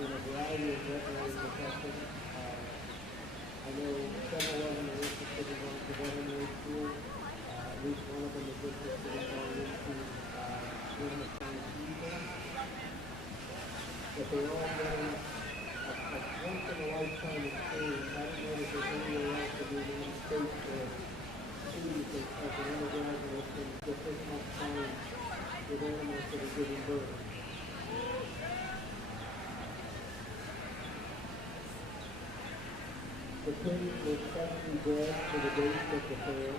in a variety of veterinary professions. I know several of them are interested in going to veterinary school. At least one of them is interested in going into animal science people. But they're all getting a once-in-a-lifetime experience. I don't know if there's anywhere else in the United States where students as an undergraduate can get this much time with animals that are giving birth. The pigs were specially bred for the dates of the fair.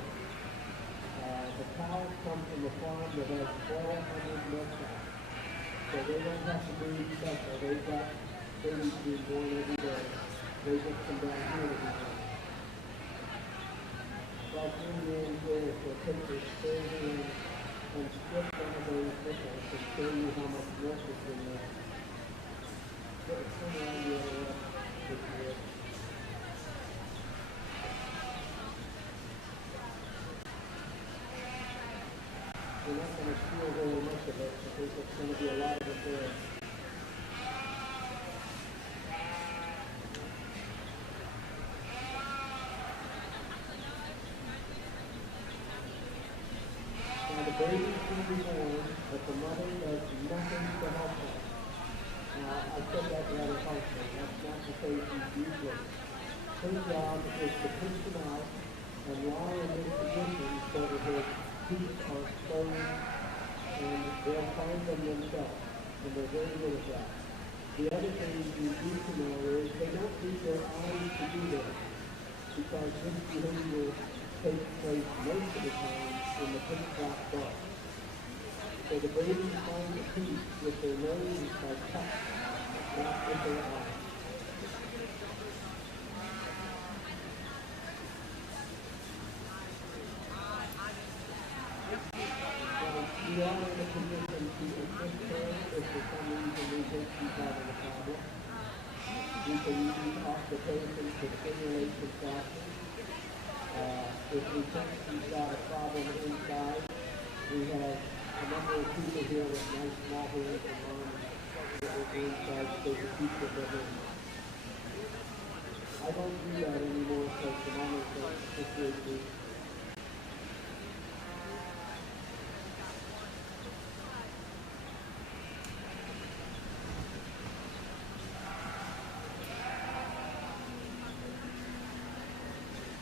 The cows come from a farm that has 1,200 milk cows. So they don't have to breed special. They've got babies being born every day. They just come down here to be born. Like Indian bears, they'll take their spurs in and strip one of those nipples and show you how much milk is in there. Turn around the other way, if you will. We're not going to steal very much of it. I think there's going to be a lot of it there. Now the babies will be born, but the mother does nothing to help them. I said that rather harshly. That's not the case usually. Her job is to push them out and lie in this position so that their teeth are exposed and they'll find them themselves. And they're very good at that. The other thing you need to know is they don't need their eyes to do this because this behavior takes place most of the time in the pitch black dark. So the babies find the teeth with their nose by touch, not with their eyes. We are in a position to assist her if for some reason we think she's having a problem. We can use occupation to stimulate contraction. If we think she's got a problem inside, we have a number of people here with nice small hands and arms that will be inside so the people live in. I don't do that anymore because the mom is so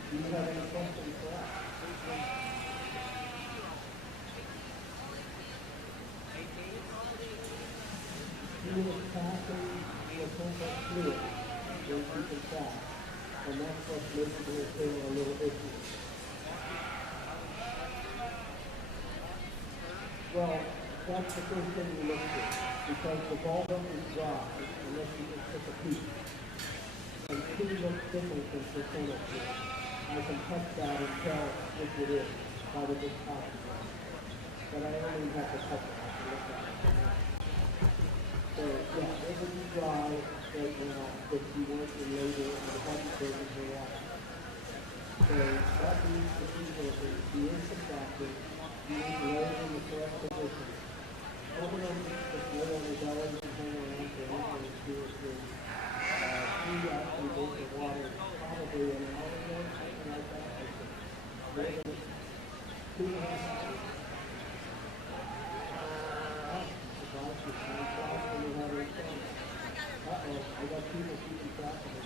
Do you have any questions for us? He was passing the complex fluid when you can pass, and that's what's making the tail a little issue. Well, that's the first thing we look for, because the vulva is dry unless you can take a peek. And two looks different than percentage here. I can touch that and tell which it is by the viscosity. But I only have to touch it. I can look at it. So, yeah, it would be dry right now if you weren't in labor and the body burns are out. So, that means the people be in contracted, you need to lay in the correct position. Some of them just lay on their bellies and hang around for anything seriously. We actually drink the water probably an hour ago, something like that. More than 2.5 hours. Uh-oh, I got people keeping track of it.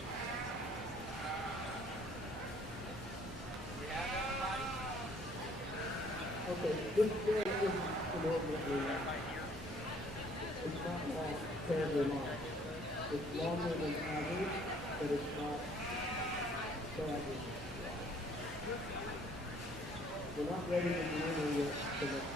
Okay, this bill isn't inordinately long. It's not long, terribly long. It's longer than average, but it's not terribly long. We're not ready to deliver yet tonight.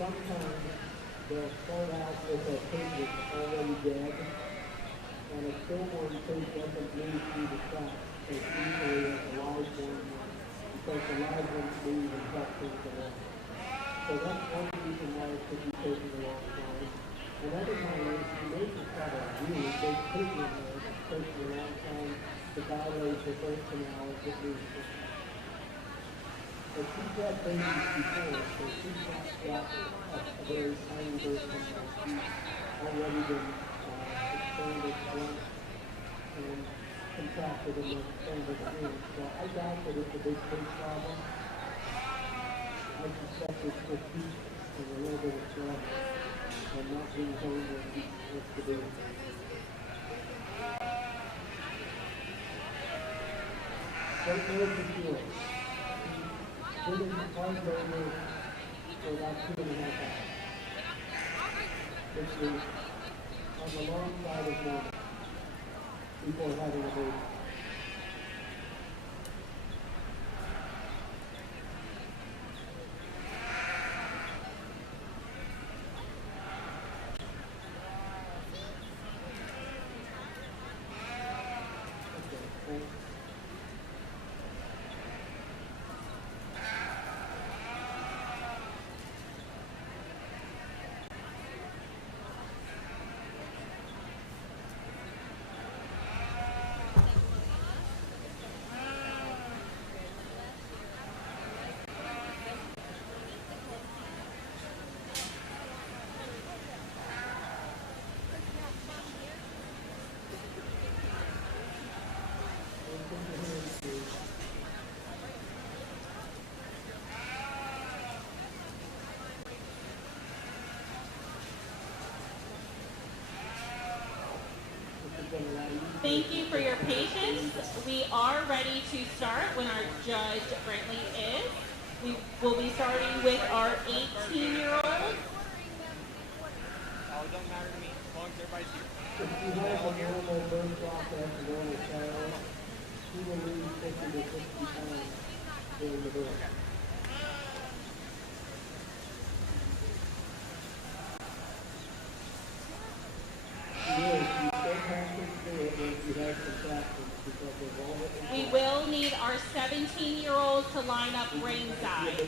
Sometimes they'll start out with a pig that's already dead, and a stillborn pig doesn't move through the tracks as easily as a live one, because the live ones move and help things along. So that's one reason why it could be taking a long time. Another time is you may just have a really big pig in there that's taking a long time to dilate the birth canal if it needs to. But she's had babies before, so she's not got a very tiny birth canal. She's already been expanded once and contracted and then expanded again. So I doubt that it's a big problem. I suspect it's just heat and a little bit of stress and not being home when he wants to do. Right there for sure. He's been in hard labor for about 2.5 hours. Which is on the long side of normal before having a baby. Thank you for your patience. We are ready to start when our judge Brantley is. We will be starting with our 18-year-old. Oh, it doesn't matter to me as long as everybody's here. If you have a normal birth process, a normal child, he will lose 50 to 60 pounds during the birth. We will need our 17-year-olds to line up ringside.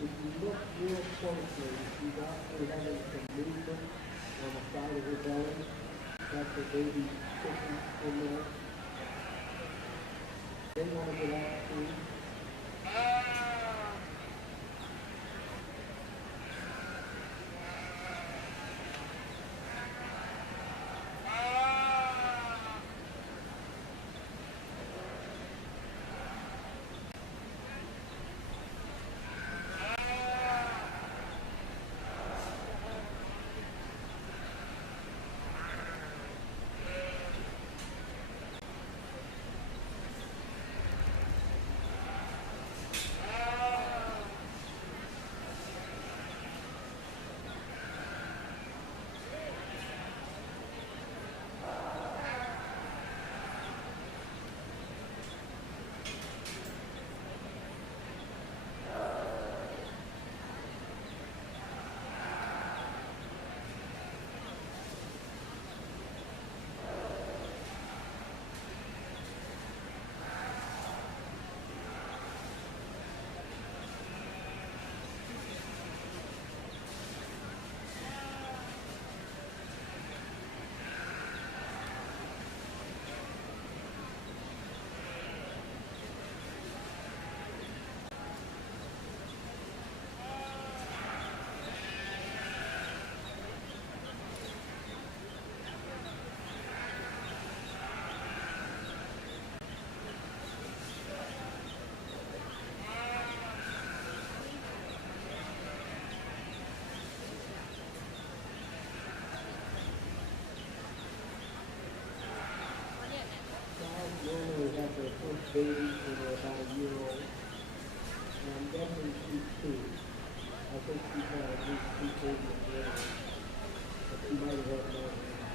If you look real closely, she's actually having some movement on the side of her belly. That's her baby kicking in there. They want to get out too. people in the world, but you might have heard more than that.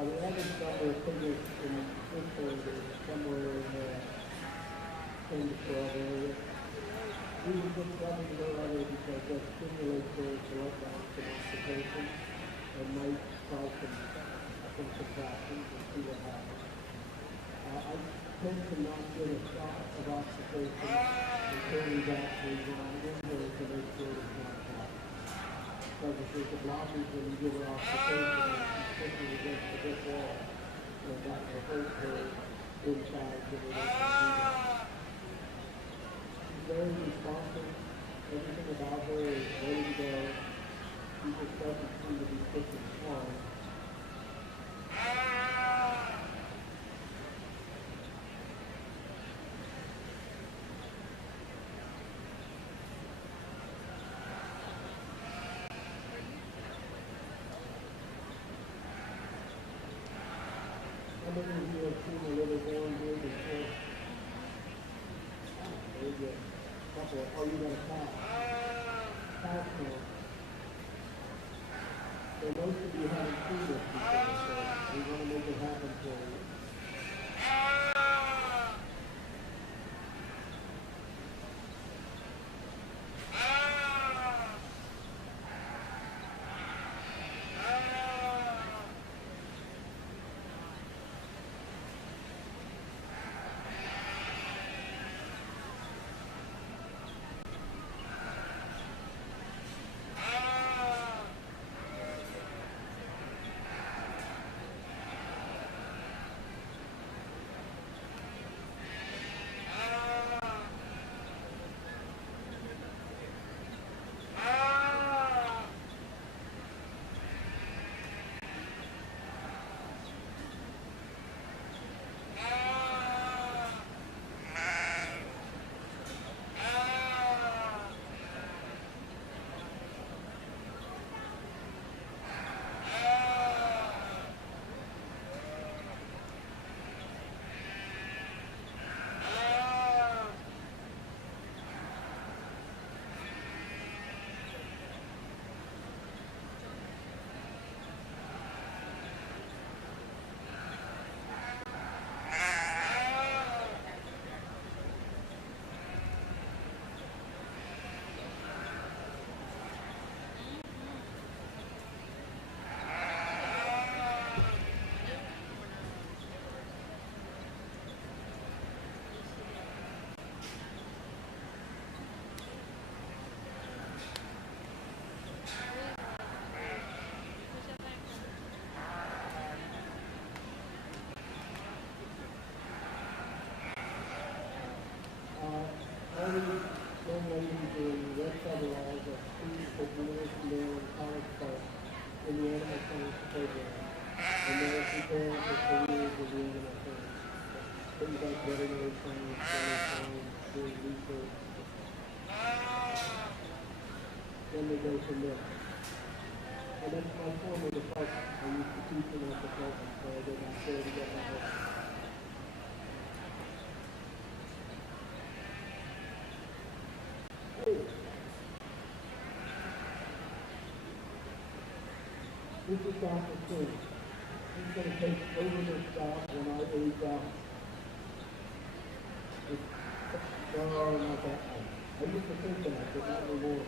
The average number of figures in the system is somewhere in the 10 to 12 area. We would just rather go other because that stimulates those electrons to constipation and might cause some contractions and see what happens. I tend to not get a shot of oxidation until we've actually gone in there to make sure it's not happening. Because if there's a blockage when you give her oxidation and she's pushing against the brick wall, then that will hurt her inside to the rest. She's very responsive. Everything about her is ready to go. She just doesn't seem to be pushing strong. How many of you have seen a little born here before? Very good. Couple. Oh, you got a calf. Calf now. So most of you haven't seen this before, so we want to make it happen for you. things like veterinary science, doing research. Then they go from there. And that's my former department. I used to teach in that department, so I did not there to get my help. Hey. This is Dr. King. He's going to take over this job when I age out. No, not that one. I used to think that, but not anymore.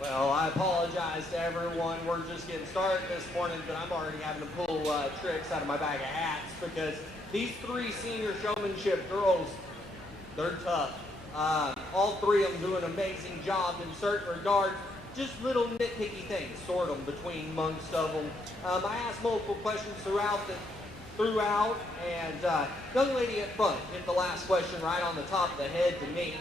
Well, I apologize to everyone. We're just getting started this morning, but I'm already having to pull tricks out of my bag of hats because these three senior showmanship girls, they're tough. All three of them do an amazing job in certain regards. Just little nitpicky things, sort of, between amongst of them. I asked multiple questions throughout, and young lady at front hit the last question right on the top of the head to me.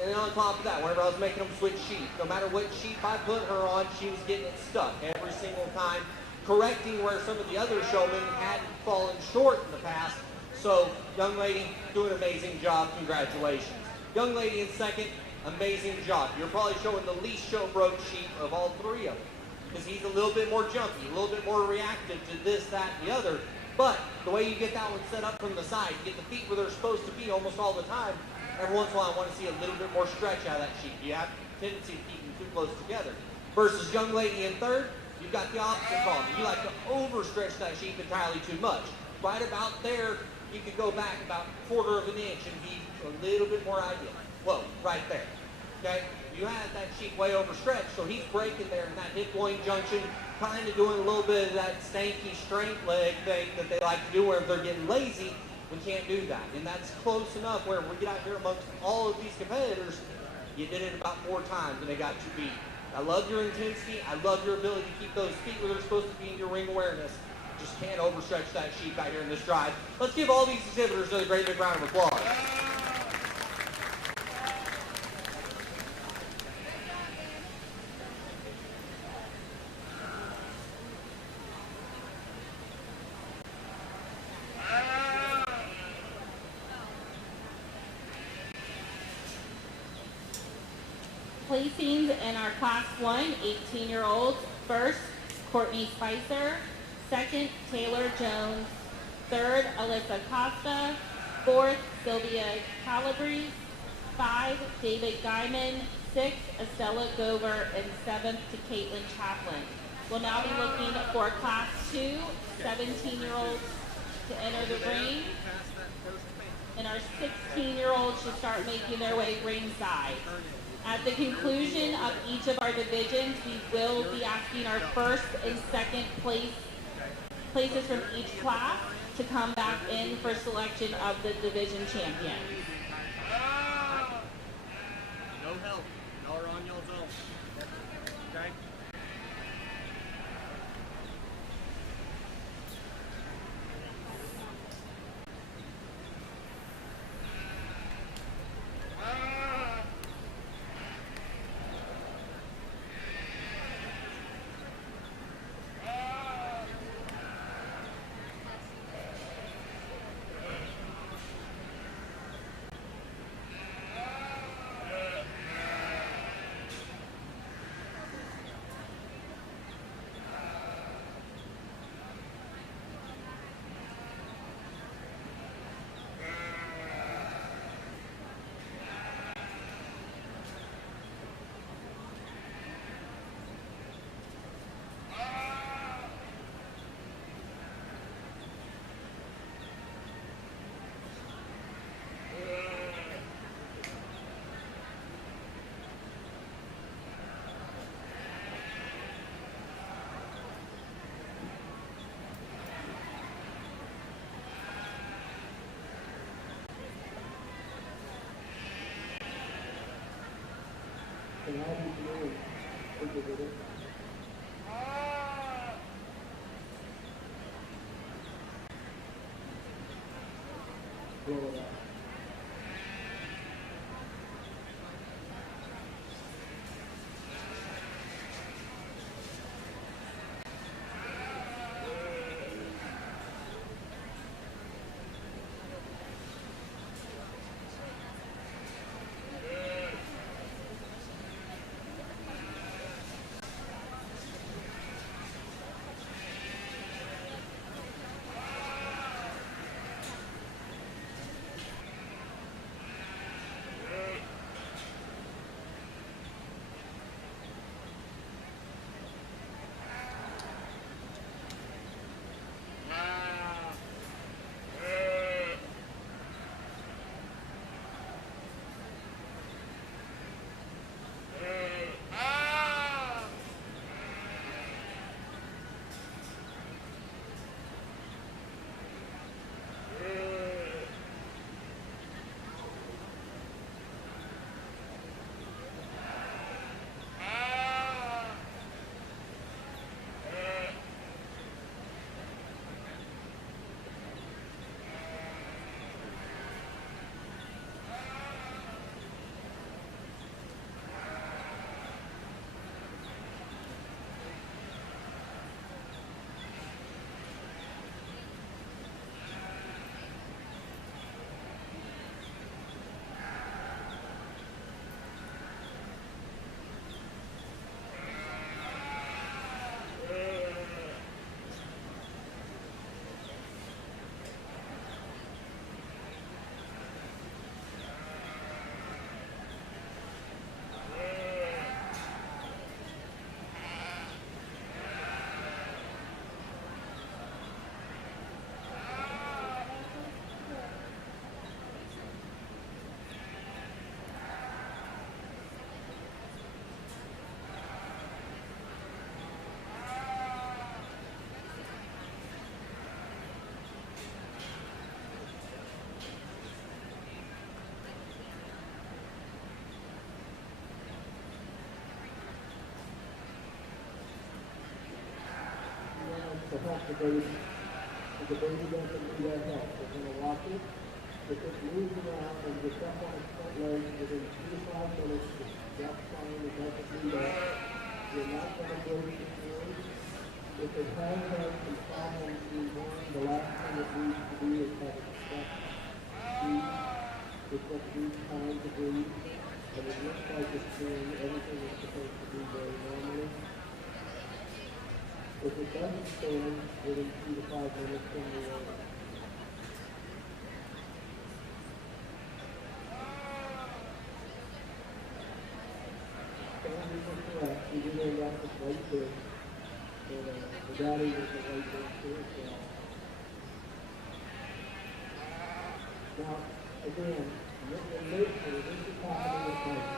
And then on top of that, whenever I was making them switch sheep, no matter what sheep I put her on, she was getting it stuck every single time, correcting where some of the other showmen hadn't fallen short in the past. So, young lady, doing an amazing job. Congratulations. Young lady in second, amazing job. You're probably showing the least show broke sheep of all three of them, because he's a little bit more jumpy, a little bit more reactive to this, that, and the other. But the way you get that one set up from the side, you get the feet where they're supposed to be almost all the time. Every once in a while, I want to see a little bit more stretch out of that sheep. You have a tendency to keep them too close together. Versus young lady in third, you've got the opposite problem. You like to overstretch that sheep entirely too much. Right about there, you could go back about a quarter of an inch and be a little bit more ideal. Whoa, right there. Okay? You had that sheep way overstretched, so he's breaking there in that hip-loin junction, kind of doing a little bit of that stanky strength leg thing that they like to do where if they're getting lazy. We can't do that, and that's close enough where we get out here amongst all of these competitors, you did it about 4 times and they got you beat. I love your intensity. I love your ability to keep those feet where they're supposed to be in your ring awareness. Just can't overstretch that sheep out here in this drive. Let's give all these exhibitors a great big round of applause. Placings in our Class 1 18-year-olds. First, Courtney Spicer. Second, Taylor Jones. Third, Alyssa Costa. Fourth, Sylvia Calabrese. 5, David Guyman. 6, Estella Gover. And 7th to Caitlin Chaplin. We'll now be looking for Class 2 17-year-olds to enter the ring. And our 16-year-olds should start making their way ringside. At the conclusion of each of our divisions, we will be asking our first and second places from each class to come back in for selection of the division champion. No help. Y'all are on y'all's own. Okay? and have you do it. Figure with it. Blow it up. To help the baby. If the baby doesn't need that help, we're going to watch it. If it moves around and gets up on its front legs within 2 to 5 minutes, that's fine. It doesn't do that. You're not going to break the cord. If it has had some problems in one, the last thing it needs to do is have it stop breathe. It's what needs time to breathe. And it looks like it's doing everything it's supposed to do very normally. If it doesn't stand within 2 to 5 minutes, then we will. Standing is correct. We do know that it's right there. And the daddy is the right there too as well. Now, again, in nature, this is happening at night.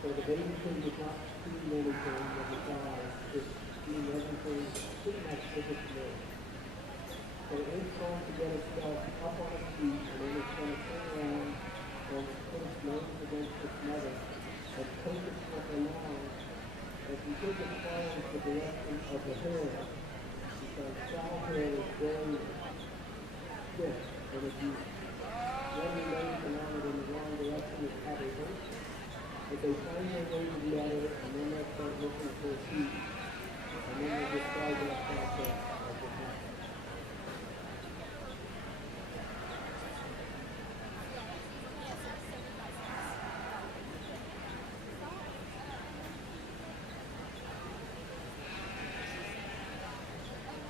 So the baby pig is not seeing anything when the child is seeing everything pretty much with its nose. So it's going to get itself up on its feet, and then it's going to turn around and put its nose against its mother and take its foot along. As you think it follows the direction of the hair, because cow hair is very thick, and if you run your nose along it in the wrong direction, it probably hurts. But they find their way to the other, and then they'll start looking for a seat. And then we'll describe that process as it happens.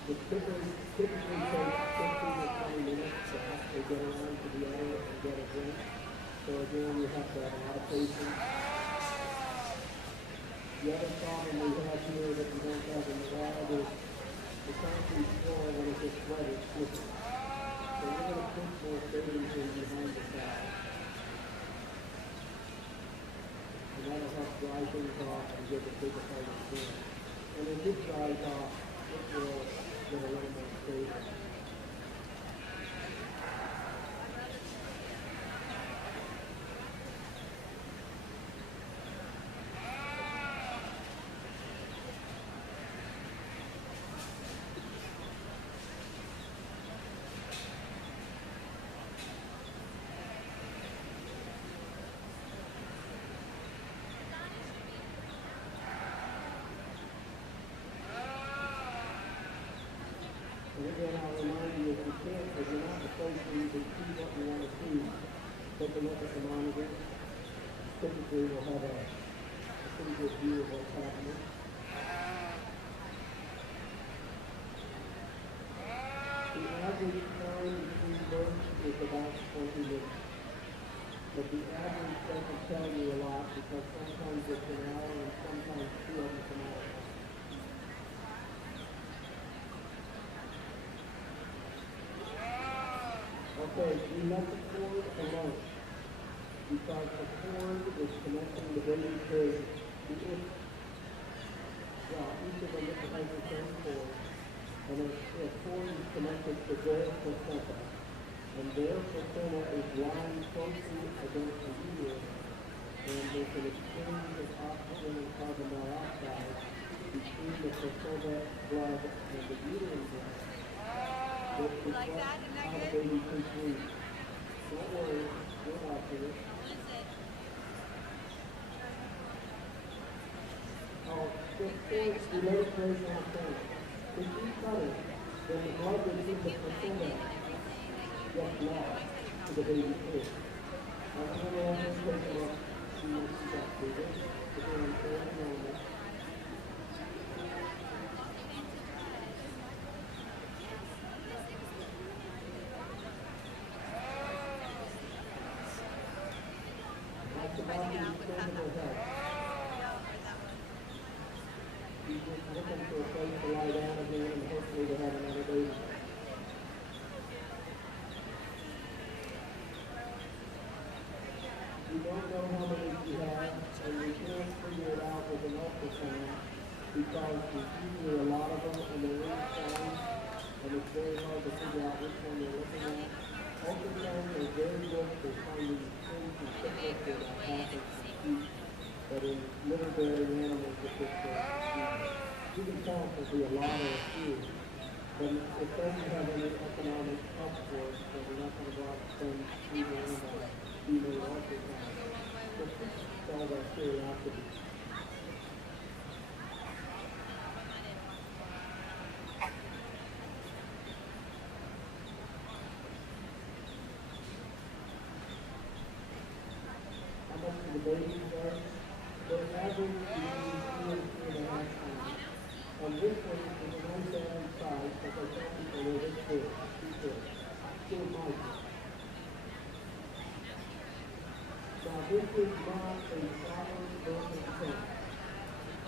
It typically takes 15 to 20 minutes to actually get around to the other and get a drink. So again, you have to have a lot of patience. The other problem we have here that we don't have in the wild is the concrete floor when it gets wet, it's slippery. So we're going to put more babies in behind the cow. And that'll help dry things off and give a bigger part of the skin. And if it dries off, it will get a little more stable. take a look at the monitor. Typically, we'll have a pretty good view of what's happening. The average time between births is about 20 minutes. But the average doesn't tell you a lot because sometimes it's an hour and sometimes 2 of them an hour. Okay, we left the cord alone because the cord is connecting the baby to the each of them has the same cord, and the cord is connected to their placenta, and their placenta is lying closely against the uterus, and there's an exchange of oxygen and carbon dioxide between the placenta blood and the uterine blood. Like that, isn't that good? Baby don't worry, we're watching it. Oh, just we let it place on the phone. If you cut it, then the blood will leave the placenta just lost to the baby fish. I'm going to let him take it up, see what she got to do. Again, very normal. That's about the expendable health. He's just looking for a place to lie down again and hopefully to have another baby. We don't know how many you have, and we can't figure it out with an ultrasound because there's usually a lot of them and they're in sound, and it's very hard to figure out which one you're looking at. Ultrasounds are very good for finding things and sickness that happens in sheep, but in litter-bearing animals, it's just you can tell if there'll be a lot or a few, but it doesn't have any economic help for us, so we're not going to go out and spend either on that female ultrasound. Just to solve our curiosity. How much do the babies weigh? Their average is between 3 and 3.5 pounds. And this one is a nice average size, but I tell people they're this big, too big. Still might. Now this is not a solid versus tank.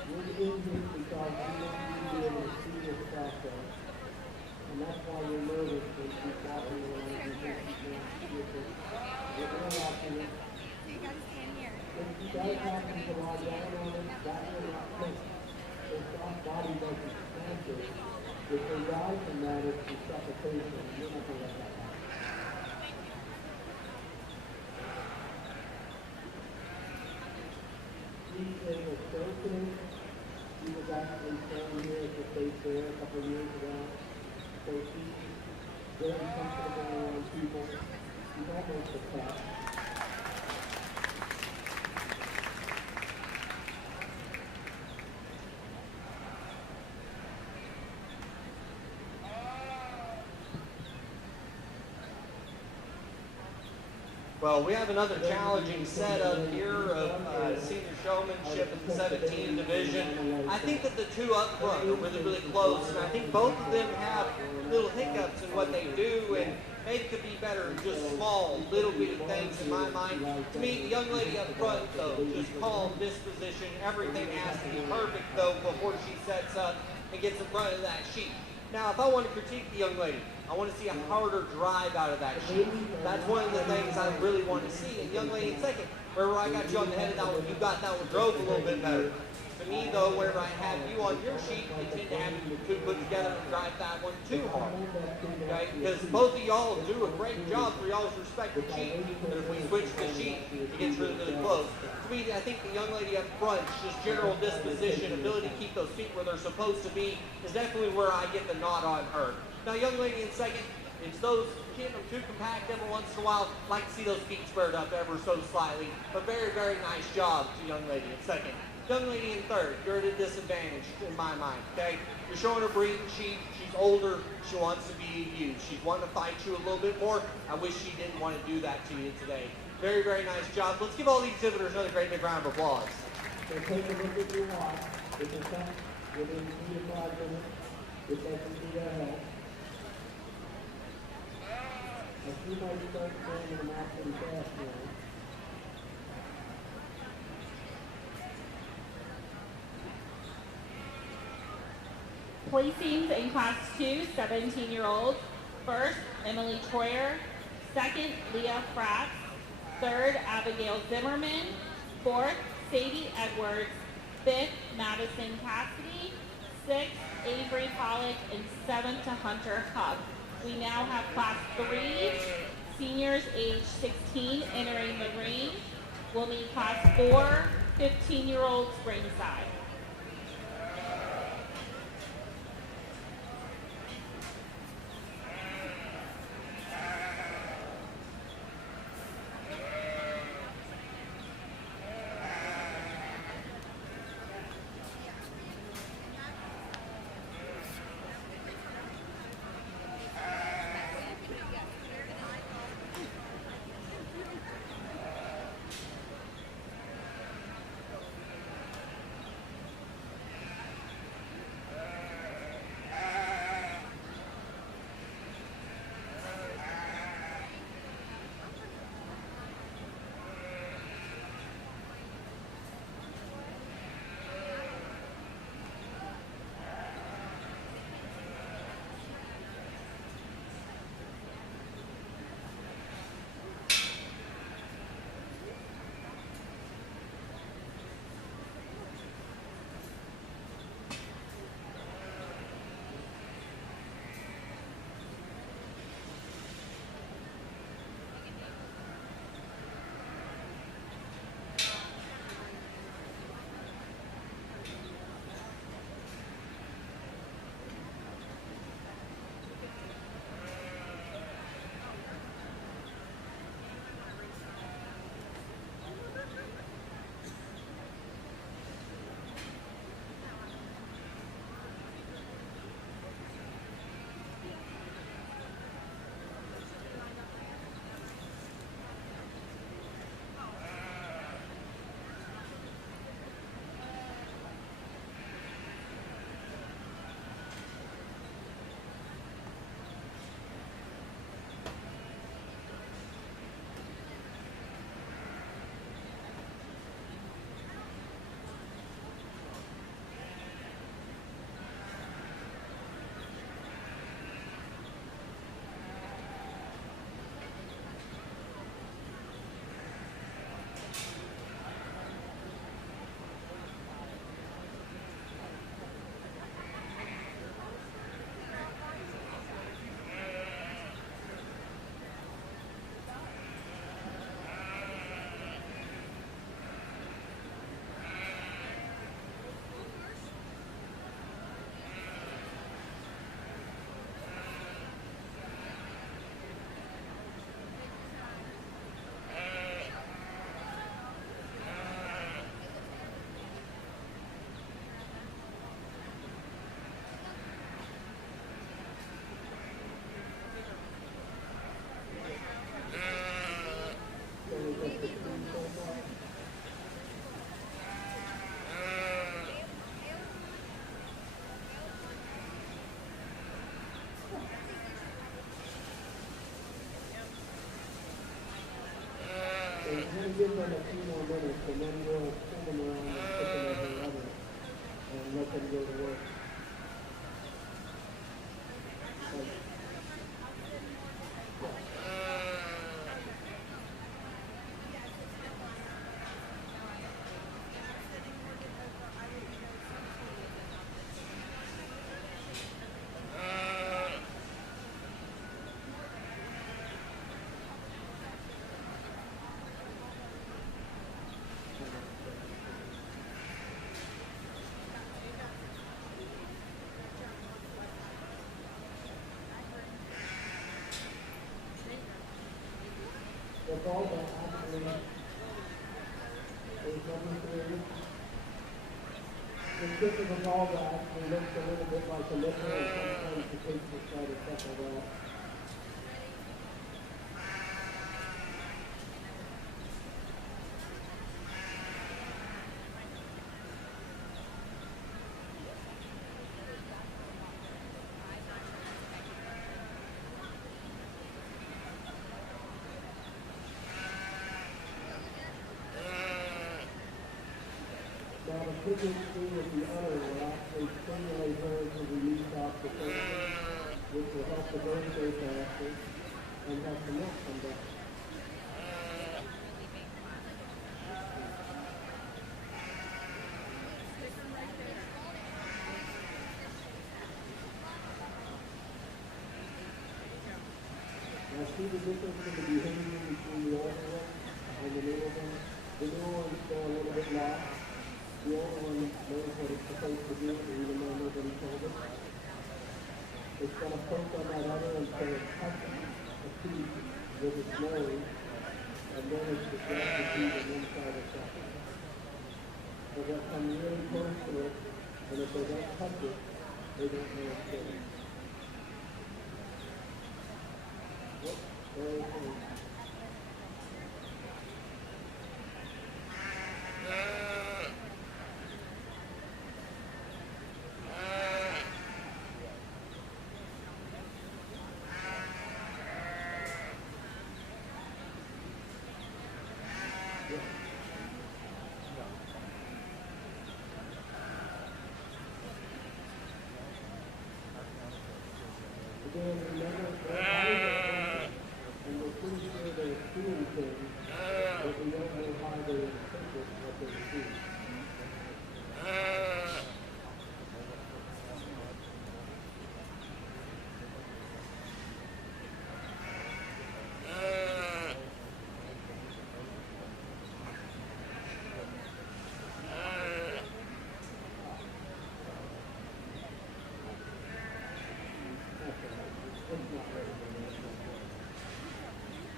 We're in this because we want you to be able to see this process. And that's why we're nervous when she's walking around and think she's going to see it. We're watching it. You gotta stand here. If you guys happen to lie down on it, that will not click. The soft body doesn't stand it. If they die from that, it's the suffocation. You're not going to let that happen. He was surfing. He was actually standing here at the state fair a couple of years ago. So he's very comfortable around people. He's almost a cat. Well, we have another challenging setup here of senior showmanship in the 17 division. I think that the two up front are really, really close, and I think both of them have little hiccups in what they do, and maybe could be better in just small, little bitty things in my mind. To me, the young lady up front, though, just calm disposition. Everything has to be perfect, though, before she sets up and gets in front of that sheep. Now, if I want to critique the young lady, I want to see a harder drive out of that sheep. That's one of the things I really want to see. And young lady in second, wherever I got you on the head of that one, you got that one drove a little bit better. To me, though, whenever I have you on your sheet, you tend to have you two put together and drive that one too hard. Okay? Because both of y'all do a great job for y'all's respective sheet. But if we switch the sheet, it gets really, really close. To me, I think the young lady up front, just general disposition, ability to keep those feet where they're supposed to be, is definitely where I get the nod on her. Now, young lady in second, it's those getting them too compact every once in a while. Like to see those feet squared up ever so slightly. But very, very nice job to young lady in second. Young lady in third, you're at a disadvantage in my mind, okay? You're showing her breeding. She's older. She wants to be used. She's wanting to fight you a little bit more. I wish she didn't want to do that to you today. Very, very nice job. Let's give all the exhibitors another great big round of applause. So take a look at your watch. If it's up within 3 to 5 minutes, it doesn't need their help. A few might start going in the mouth pretty fast now. Placings in Class 2, 17-year-olds. First, Emily Troyer. Second, Leah Fratz. Third, Abigail Zimmerman. Fourth, Sadie Edwards. Fifth, Madison Cassidy. Sixth, Avery Pollock. And seventh to Hunter Huff. We now have Class 3, seniors age 16 entering the ring. We'll meet Class 4, 15-year-olds ringside. We're going to give them a few more minutes, and then we'll pull them around and put them over others and let them go to work. That's all that actually is number 3. The tip of the ball back, it looks a little bit like a nipple, and sometimes the kids will try to settle that. Now the pigeon screen with the udder will actually stimulate her to release oxytocin, which will help the bird stay faster and help the milk come down. Now see the difference in the behavior between the older one and the newer one? The newer one's still a little bit lost. The older one knows what it's supposed to do, even though nobody told it. It's going to poke on that other instead of touching a piece with its nose, and then it's to grab the piece and inside the second. So they'll come really close to it, and if they don't touch it, they don't know it's there. Whoops, very close. Again, remember, they're high and we're pretty sure they're seeing things, but we don't know how they interpret what they're seeing.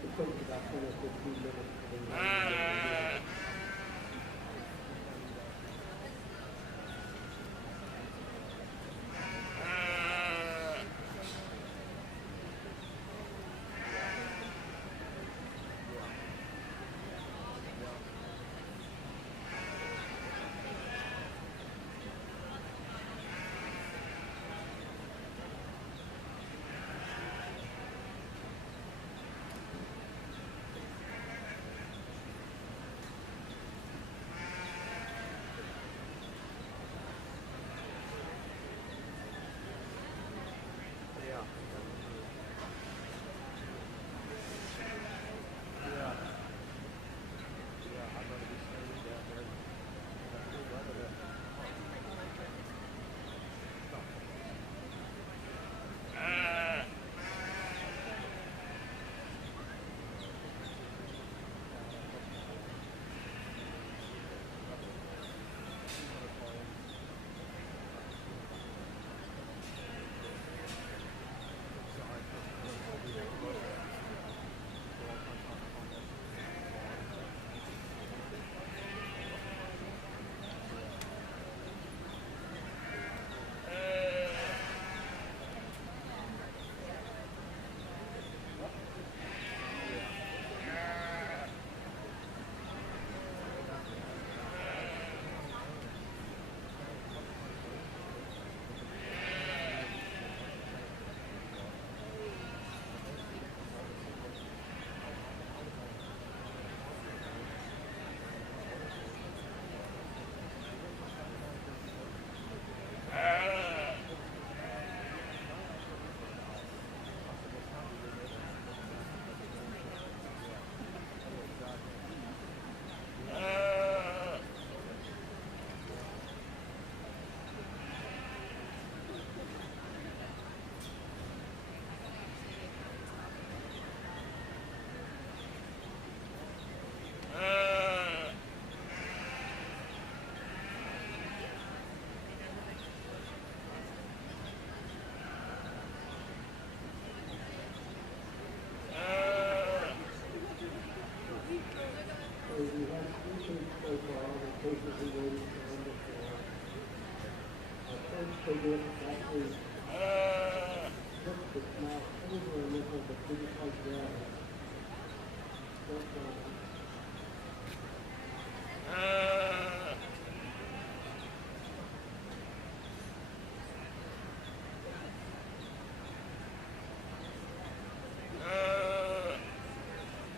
It takes about 10 or 15 minutes for them to So we have 3 things so far, the cases we waited for on the floor. first they did actually flipped its mouth over a little, but didn't quite grab it.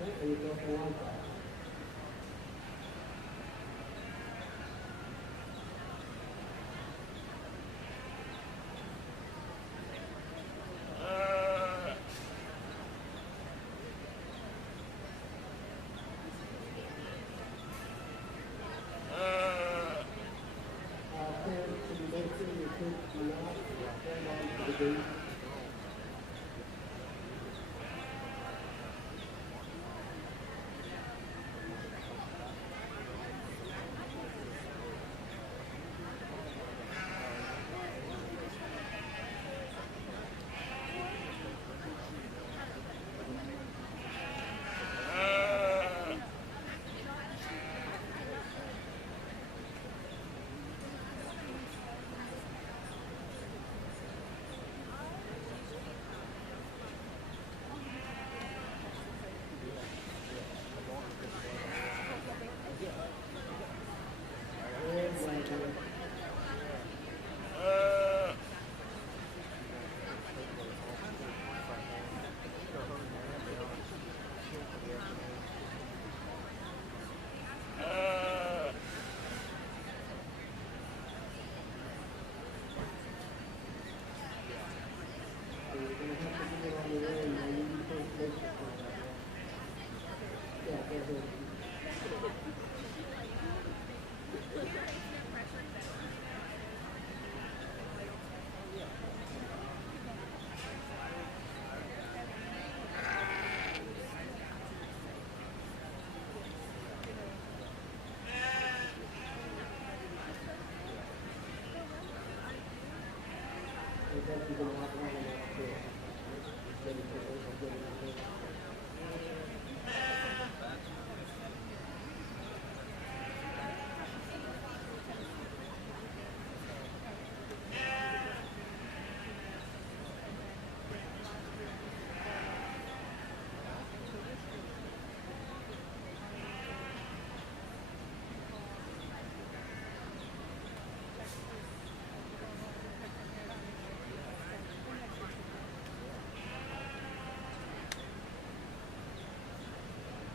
Apparently it doesn't like that. Parents should be making sure your kids do not hold on to the gate.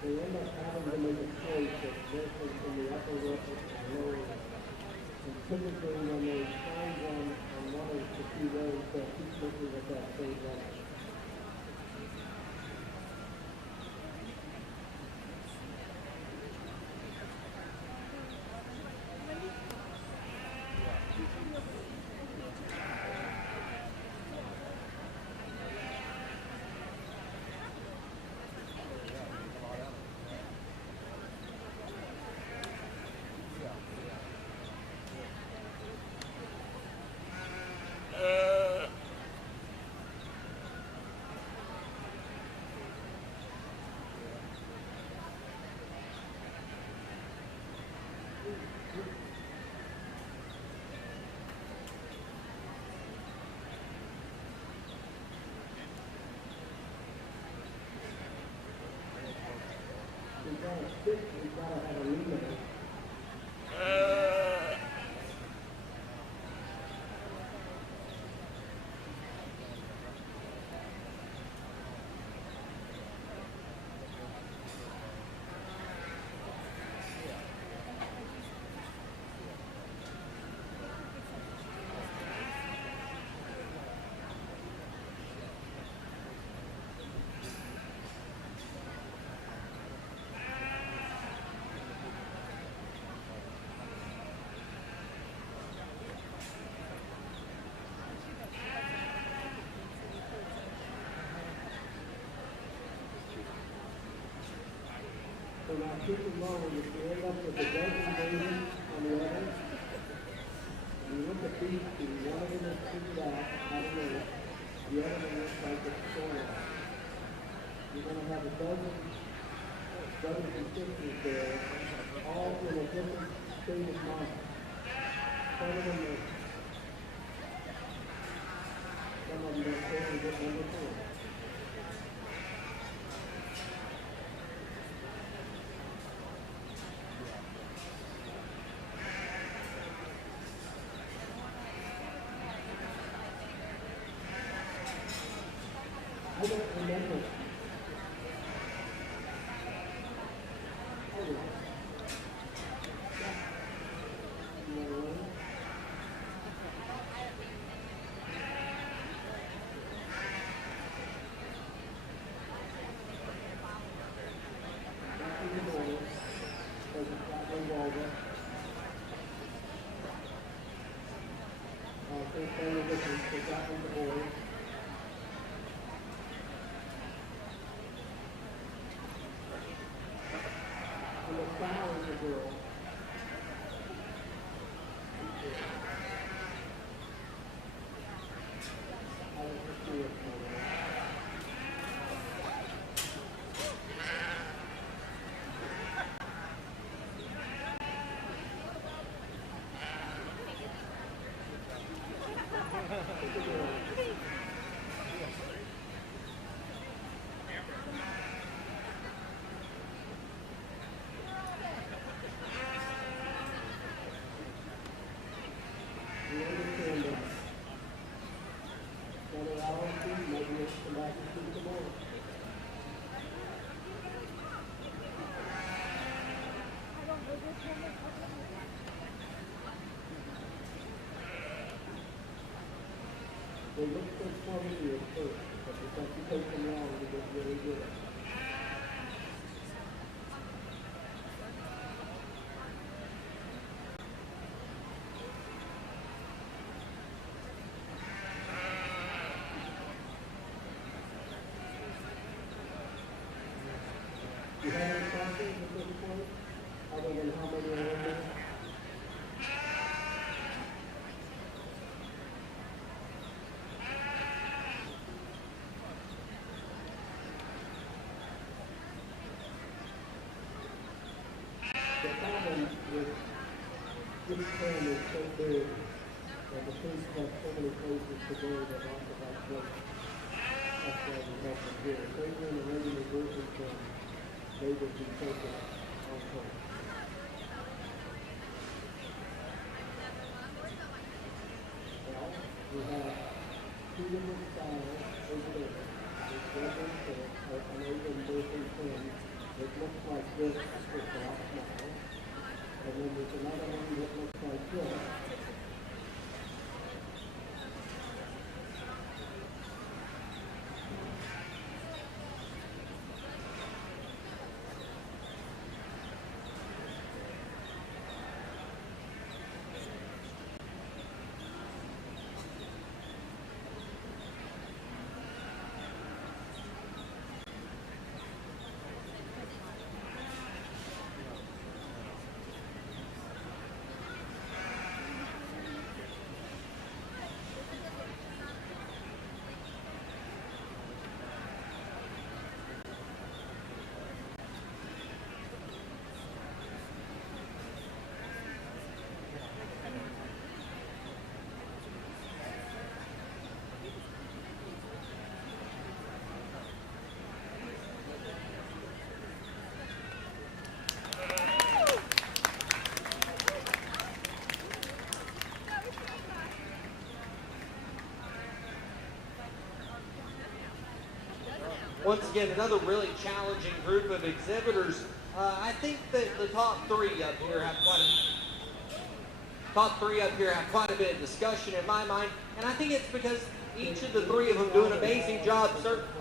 They end up having to make a choice of versus in the upper lip and lower lip. And typically when they find one on one of the two rows, they'll keep looking at that same level. We've got a stick, we've got to have a limiter. So now keep in mind, if you end up with a dozen babies on the other, and you look at these two, one of them is figured out how to live, the other one looks like it's stolen. You're going to have a dozen brothers and sisters there, all in a different state of mind. Some of them are some of them don't care and get number 4. I don't remember. They look for 20 years first, but because you take them long, they get really good. Do you have any questions at this point, other than how many are in there? The problem with this term is so big that the police have so many places to go that also have places. That's why we have them here. If they were in a regular grocery term, they would be taken also. Well, we have 2 different styles over there. There's regular short, an open grocery term that looks like this, it's a lot smaller. And then there's another one that looks like this. Once again, another really challenging group of exhibitors. I think that the top three up here have quite a bit of discussion in my mind, and I think it's because each of the three of them do an amazing job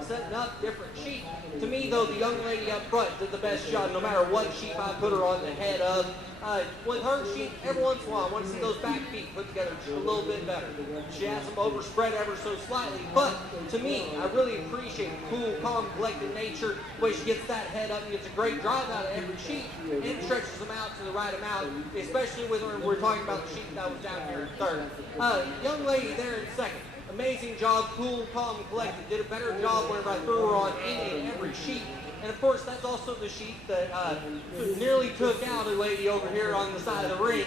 setting up different sheep. To me, though, the young lady up front did the best job no matter what sheep I put her on the head of. With her sheep, every once in a while, I want to see those back feet put together just a little bit better. She has them overspread ever so slightly, but to me, I really appreciate the cool, calm, collected nature, the way she gets that head up and gets a great drive out of every sheep and stretches them out to the right amount, especially when we're talking about the sheep that was down here in third. Young lady there in second. Amazing job, cool, calm, and collected. Did a better job whenever I threw her on any and every sheep. And of course, that's also the sheep that nearly took out a lady over here on the side of the ring.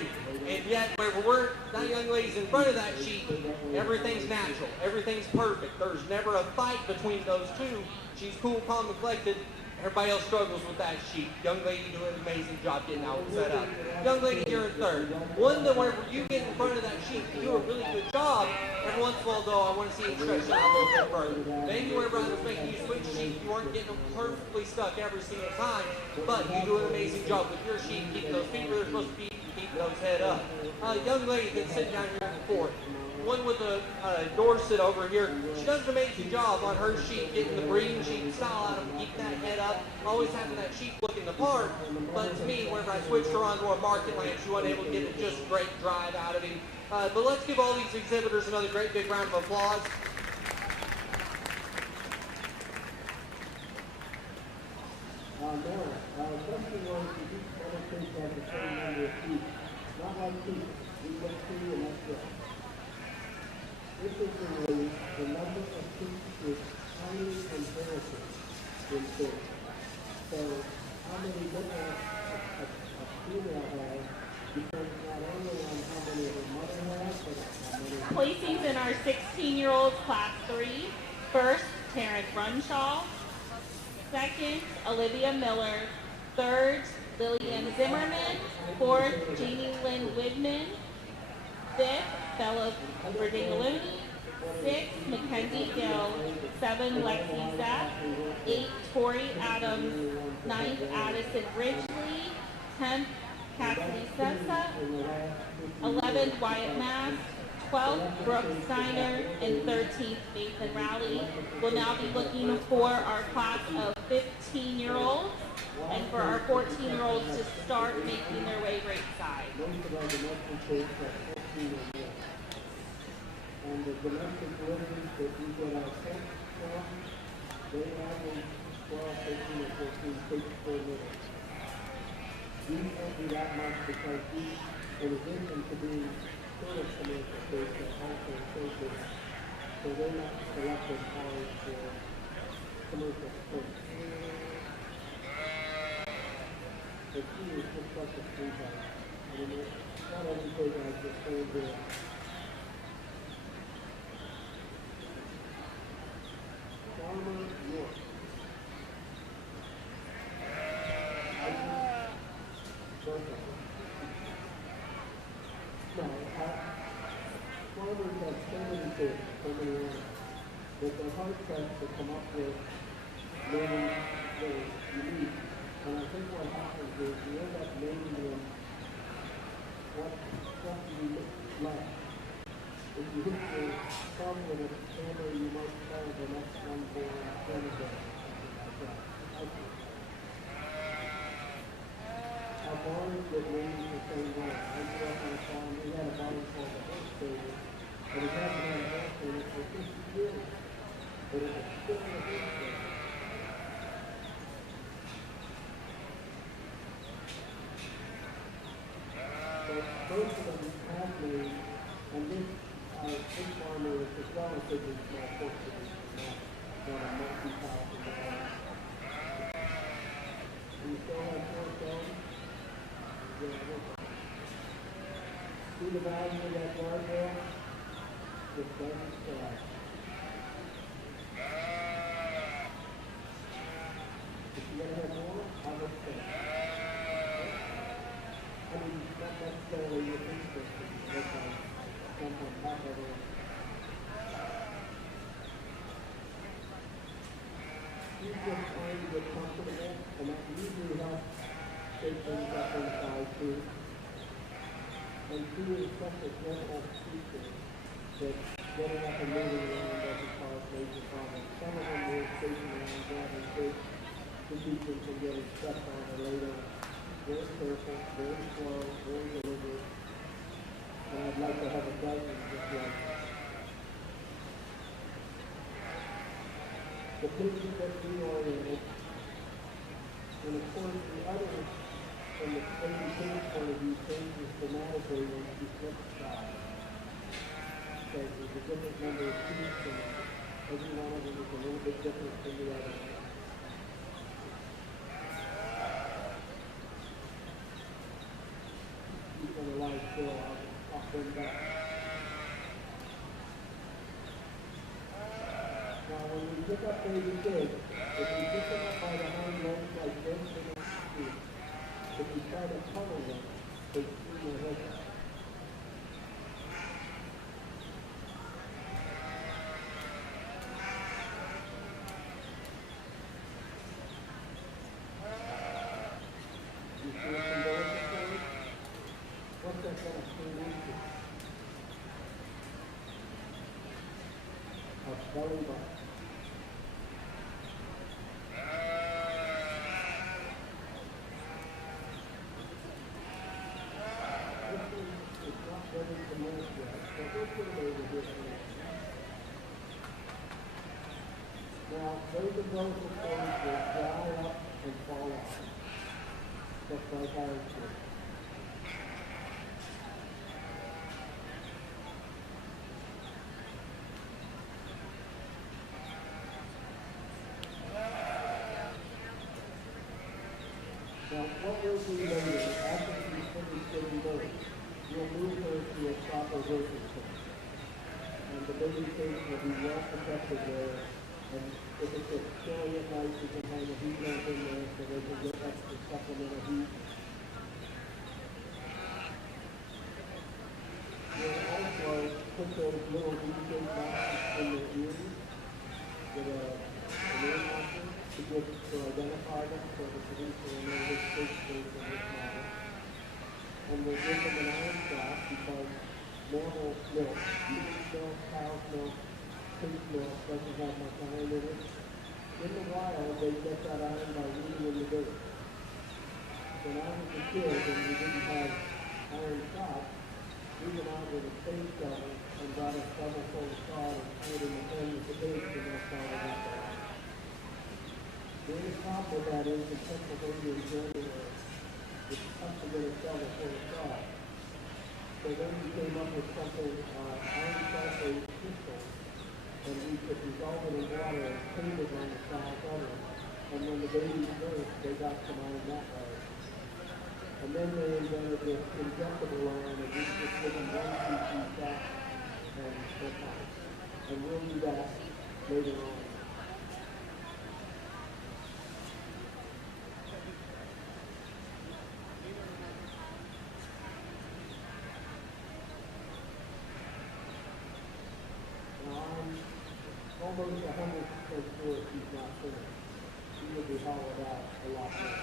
And yet, whenever that young lady's in front of that sheep, everything's natural. Everything's perfect. There's never a fight between those two. She's cool, calm, and collected. Everybody else struggles with that sheep. Young lady doing an amazing job getting out and set up. Young lady, you're in third. One that whenever you get in front of that sheep, you do a really good job. Every once in a while, though, I want to see you stretch out a little bit further. Maybe whenever I was making you switch sheep, you weren't getting them perfectly stuck every single time, but you do an amazing job with your sheep, keeping those feet where they're supposed to be, and keeping those head up. Young lady that's sitting down here in the fourth. One with a Dorset over here. She does an amazing job on her sheep, getting the breeding sheep style out of them, keeping that head up, always having that sheep looking the part. But to me, whenever I switched her onto a market land, she wasn't able to get just a great drive out of him. But let's give all these exhibitors another great big round of applause. Question was, if each other place has the same number of sheep, not like people. We look through and that's it. Interestingly, the number of sheep is highly inherited in fish. So, how many look at a female has depends not only on how many of her mother has, but how many. Placings in our 16-year-olds, class 3. First, Terrence Runshaw. Second, Olivia Miller. Third, Lillian Zimmerman. Fourth, Jeannie Lynn Widman. Fifth, Bella Verdingaluni. Sixth, Mackenzie Gill. 7, Lexi Zapp. 8, Tori Adams. 9th, Addison Ridgely. 10th, Cassidy Sessa. 11th, Wyatt Mass. 12th, Brooke Steiner, and 13th, Nathan Rowley. We'll now be looking for our class of 15-year-olds and for our 14-year-olds to start making their way right side. Most of our domestic states are 14 or more. And the domestic deliveries that we get our pets from, they average 12, 13, or 14 pigs per litter. We don't do that much because we, in addition to being sort of commercial fish, are also surface, so they're not selected hard for commercial fish. The key is just like a free bite. I mean, not every pig has the same deal. Farmer York. No, farmers have so many fish, so many animals, that they're hard pressed to come up with names that are unique. And I think what happens is you end up naming them what stuff you like. If you hit the thumb with a hammer, you might call the next one for Canada, something like that. Our barns get named the same way. I grew up on a farm, we had a barn called the horse stable, but it hasn't had a horse in it for 50 years. But it was still a horse stable. So most of them have names, and this farmer is a relatively small horse stable, not a multi-thousand barn. Do you still have horse dogs? See the value of that guardrail? It doesn't slide. If you want to have more, I would say. I mean, not necessarily your instinct to look like something top of it. You just trying to get comfortable, and that usually helps shape things up inside too. And two is such a gentle creature that getting up and moving around doesn't cause major problems. Some of them will chasing around grabbing fish to keep them from getting stepped on or laid on. Very careful, very slow, very deliberate. And I'd like to have a dozen just like that. The pigs get reoriented. And of course the other, from the baby pig point of view, changes dramatically when you flip the side. So there's a different number of teeth, and every one of them is a little bit different from the other. lie still, I'll pop them back. Now, when we pick up baby pigs, if we pick them up by the hind legs like this, they don't see. If we try to tunnel them, they scream their heads out. You see what's umbilical cord? What's that going to turn into? A belly button. Now, those of those things will dry up and fall off, just like ours do. Now, what we'll do later, after we finish getting birth, we'll move her to a proper birthing center. And the baby cage will be well protected there. And if it's a chilly at night, you can hang a heat lamp in there so they can get extra supplemental heat. We'll also put those little DJ boxes in their ears with an ear muffler to identify them so the police will know which state stays in which model. And we'll give them an iron shot because normal milk, human milk, cow's milk, pig milk doesn't have much iron in it. In the wild, they get that iron by rooting in the dirt. When I was a kid and we didn't have iron shots, we went out with a spade shovel and got a shovel full of sod and threw it in the pen with the pigs and that's how we got that. The only problem with that is in Pennsylvania and January, it's tough to get a shovel full of sod. So then we came up with something, iron sulfate crystal, and we could dissolve it in water and paint it on the sod butter. And when the babies birth, they got some iron that way. And then they invented this injectable iron, and we just give them 1 cc shot, and they're fine. And we'll do that later on. Almost 100% sure she's not finished. She will be hollowed out a lot more.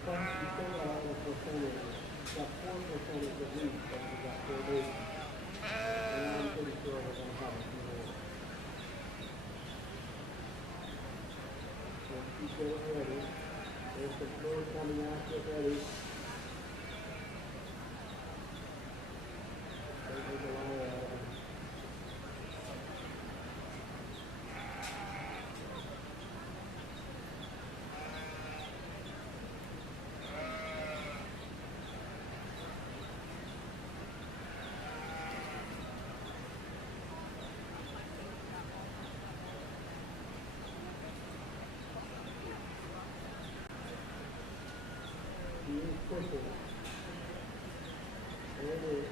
Plus, you still got all the percentages. You've got 4% at least, but you've got 4 babies. And I'm pretty sure we're going to have a few more. So keep getting ready. There's some fluid coming out, get ready. There's a lot of pushing. There it is.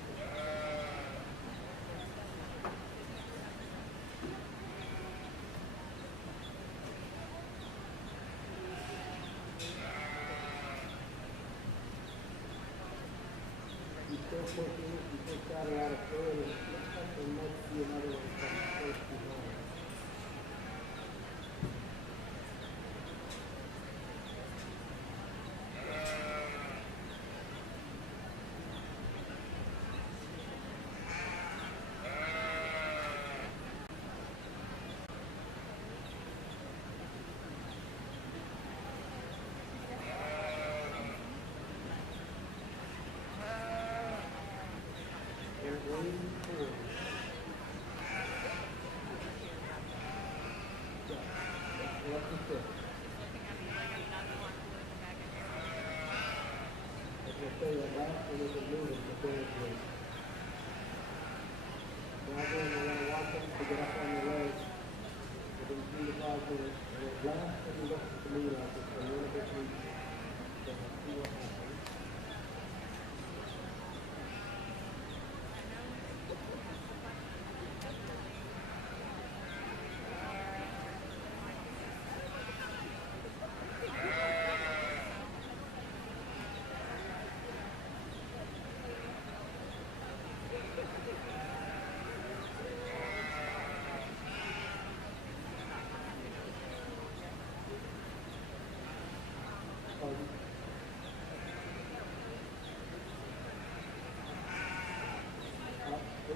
You still pushing it, you just got it out of fluid, and it looks like there might be another one coming close behind.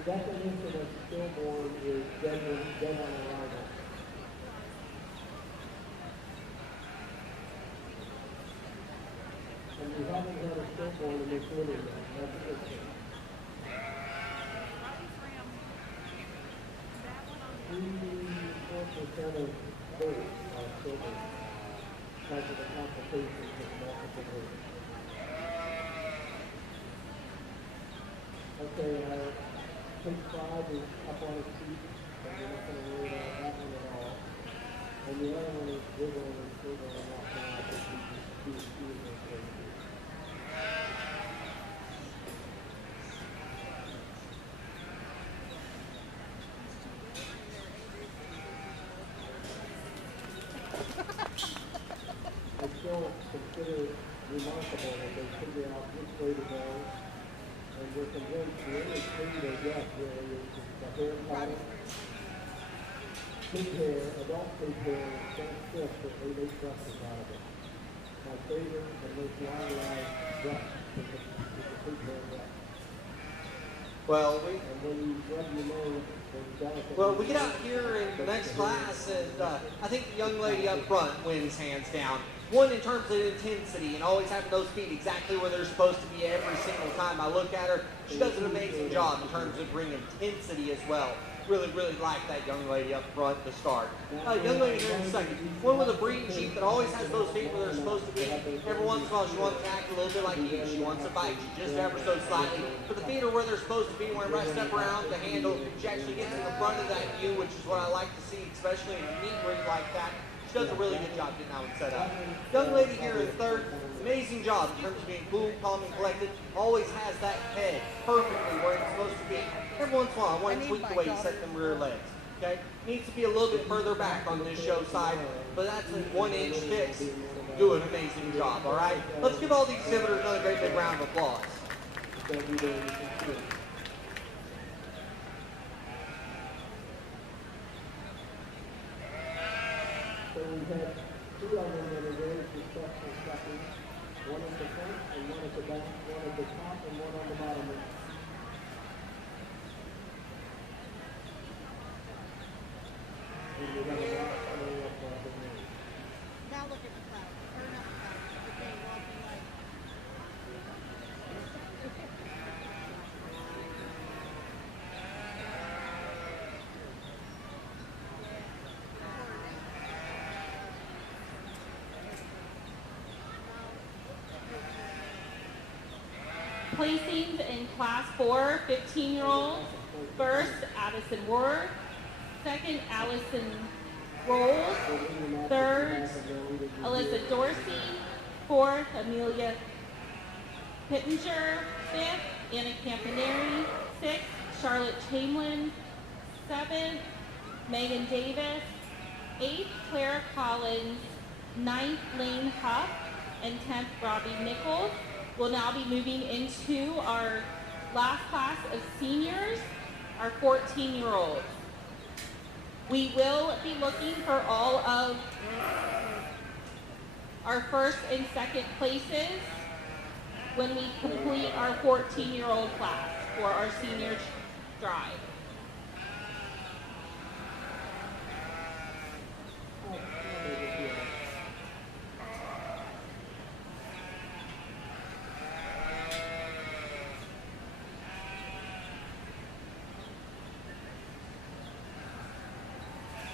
definition of stillborn is dead on arrival. And we haven't had a stillborn in this litter yet. That's a good thing. 3-4% of birds are stillborn because of the complications of multiple births. Okay, page 5 is up on its feet, and we're not going to worry about that one at all. And the other one is wiggling and swiggling and walking out as we can see those things. I still consider it remarkable that they figure out which way to go. And we're convinced the only thing they get really is the hair pattern. Pig hair, adult pig hair is so stiff that they make dresses out of it. My favorite and most long-lived dress is the pig hair dress. Well, And when you rub your nose, they're delicate. Well, we get out here in the next class, and I think the young lady up front wins hands down. One, in terms of intensity and always having those feet exactly where they're supposed to be every single time I look at her. She does an amazing job in terms of bringing intensity as well. Really, really like that young lady up front to start. Young lady here in a second. One with a breeding sheep that always has those feet where they're supposed to be. Every once in a while she wants to act a little bit like you. She wants to bite you just ever so slightly. But the feet are where they're supposed to be. Whenever I step around the handle, she actually gets in the front of that U, which is what I like to see, especially in a neat breed like that. She does a really good job getting that one set up. Young lady here in third, amazing job in terms of being cool, calm, and collected. Always has that head perfectly where it's supposed to be. Every once in a while, I want to tweak the way you set them rear legs. Okay? Needs to be a little bit further back on this show side, but that's a 1-inch fix. Do an amazing job, all right? Let's give all these exhibitors another great big round of applause. So we've had 2 of them that are very successful suckers. One at the front and one at the back, one at the top and one on the bottom. And we got a lot coming up the road. Now look at the cloud. Or not the cloud, the day walking like. Placings in Class 4, 15-year-olds. First, Addison Ward. Second, Allison Rolls. Third, Alyssa Dorsey. Fourth, Amelia Pittenger. Fifth, Anna Campaneri. Sixth, Charlotte Chamberlain. Seventh, Megan Davis. Eighth, Clara Collins. Ninth, Lane Huff. And 10th, Robbie Nichols. We'll now be moving into our last class of seniors, our 14-year-olds. We will be looking for all of our first and second places when we complete our 14-year-old class for our senior drive.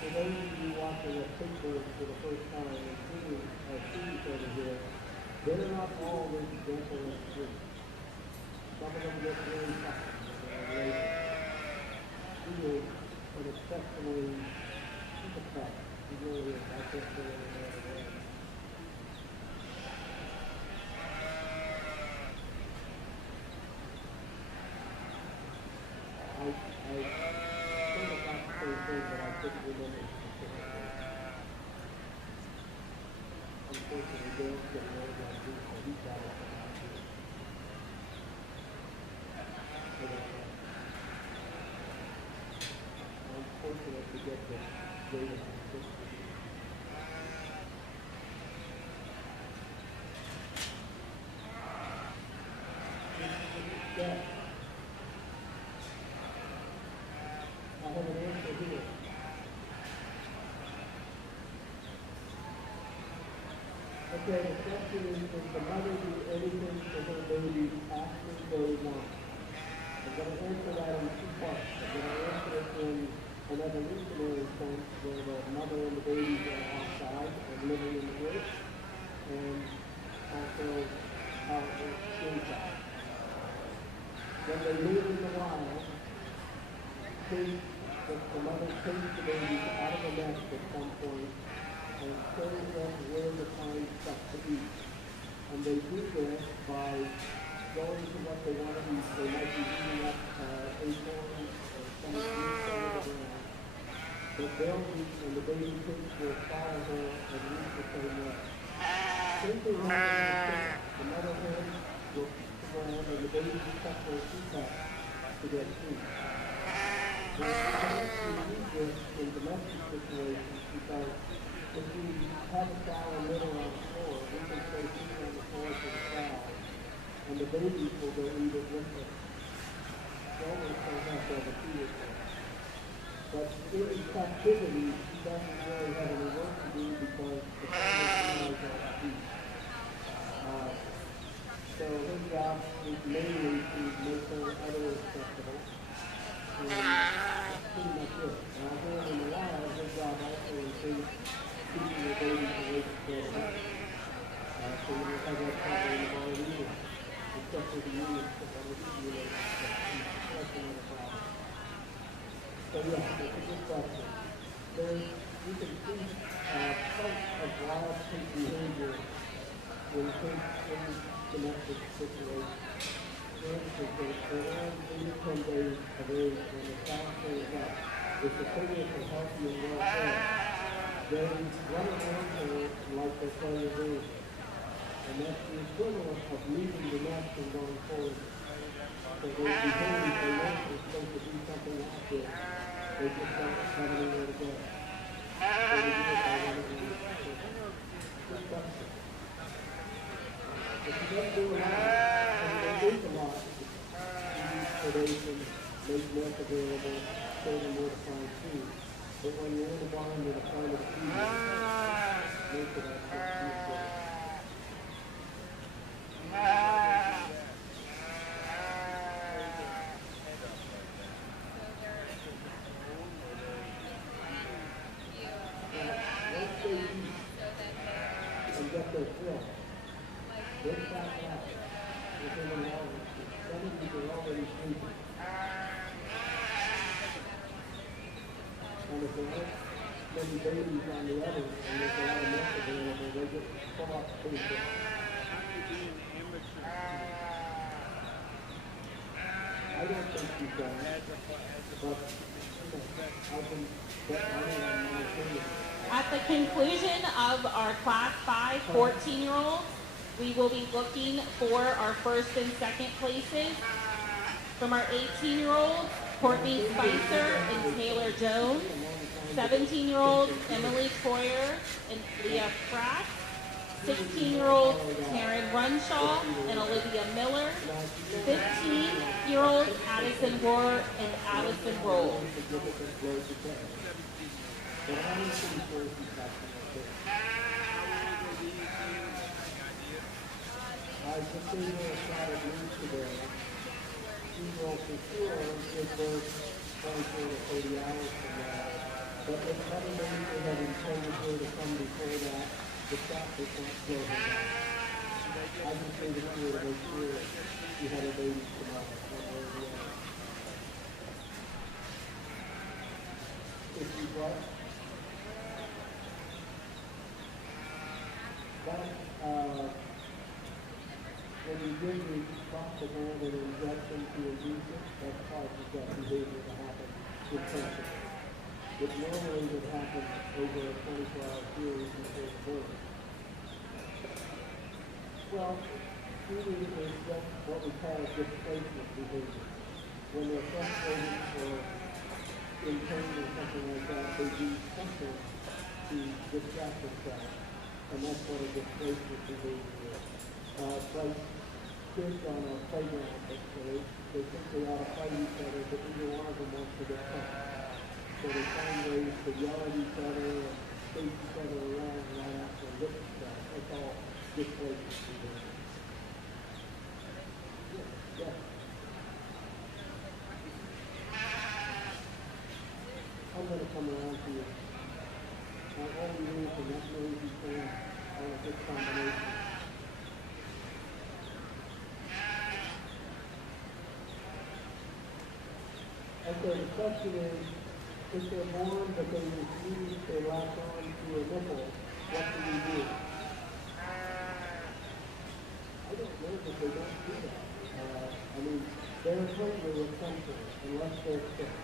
For those of you watching a picture for the first time, including our students over here, they're not all this gentle and sweet. Some of them get really tough when they're raised. She is an exceptionally, she's a pet. She really is. I can't say any other way. I think about the same thing, but I couldn't remember specifically. Unfortunately, Dale's getting old like this, so he's got it from out here. I'm fortunate to get this data from 60. Yeah. said the question is the mother do anything for her baby after day one? I'm going to answer that in two parts. I'm going to answer it in an evolutionary sense where the mother and the baby are outside and living in the woods, and also how it works inside. When they live in the wild, the mother takes the babies out of the nest at some point and shows them where to find stuff to eat. And they do this by going to what they want to eat. They might be eating up acorns or some fruits under the ground. But they'll eat, and the baby pigs will follow her and eat the same way. Same thing happens in the chicken. The mother hen will eat the ground, and the baby will cut their teeth out to get food. Now, we use this in domestic situations because if we have a cow and litter on the floor, we can throw food on the floor for the cow, and the babies will go eat it with us. So we don't have to have a feeder for it. But in captivity, she doesn't really have any work to do because the family knows how to eat. So her job is mainly to make her other acceptable. And that's pretty much it. Now, here in the wild, her job also includes teaching the baby to wait to get it up. So you don't have that problem in the wild either, except for the units that are related to the problem. So yeah, that's a good question. You can see parts of wild pig behavior in domestic situations. For instance, around 8 or 10 days of age, when the cow shows up, if the pig is healthy and well fed, they run around her like they're playing a game. And that's the equivalent of leaving the nest and going forward. So they behave, they know they're supposed to do something out there. They just don't have anywhere to go. So they do it by running around. Good question. But you don't do a lot, and they do a lot. You use predation, make milk available, show them where to find food. But when you're in the barn with a kind of food, most of that stuff is and get their fill. They stop out within an hour. Some of these are already sleeping. And if there aren't many babies on the others and there's a lot of milk available, they get full up pretty quick. I don't think you can, but I can bet money on my opinion. At the conclusion of our Class 5 14-year-olds, we will be looking for our first and second places. From our 18-year-olds, Courtney Spicer and Taylor Jones. 17-year-olds, Emily Troyer and Leah Pratt. 16-year-olds, Karen Runshaw and Olivia Miller. 15-year-olds, Addison Rohr and Addison Roll. I just seen a shot of news today. She will for sure give birth 24 to 30 hours from now. But if other babies have intended her to come before that, the doctor can't slow her down. I just made it clear to make sure she had a baby tomorrow, one way or the other. If you what? That, when you give the prostaglandin an injection to induce it, that causes that behavior to happen intensively. It normally would happen over a 24-hour period before birth. Well, feeding is just what we call a displacement behavior. When they're frustrated or in pain or something like that, they do something to distract themselves. And that's what a displacement behavior is. It's like kids on a playground, they think they ought to fight each other, but either one of them wants to get punched. So they find ways to yell at each other and chase each other around right after a whip stuff. That's all. good places to do it. Yeah. I'm going to come around to you. My only rules and that noisy thing are a good combination. Okay, the question is, if they're born but they refuse to latch on to a nipple, what do we do? I don't know that they don't do that. I mean, they're hungry at some point, unless they're sick.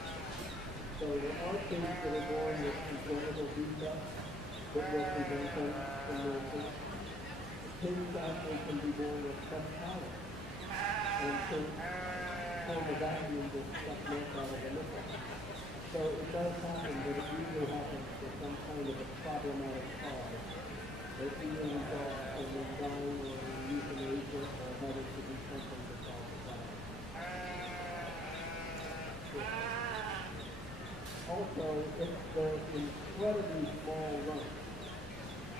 So there are kids that are born with congenital defects that will prevent them from nursing. Kids actually can be born with tough talent and can form a vacuum to suck milk out of the nipple. So it does happen, but it usually happens for some kind of a problematic cause. It either results in them dying or euthanasia or having to do something to solve the problem. Also, if they're incredibly small lumps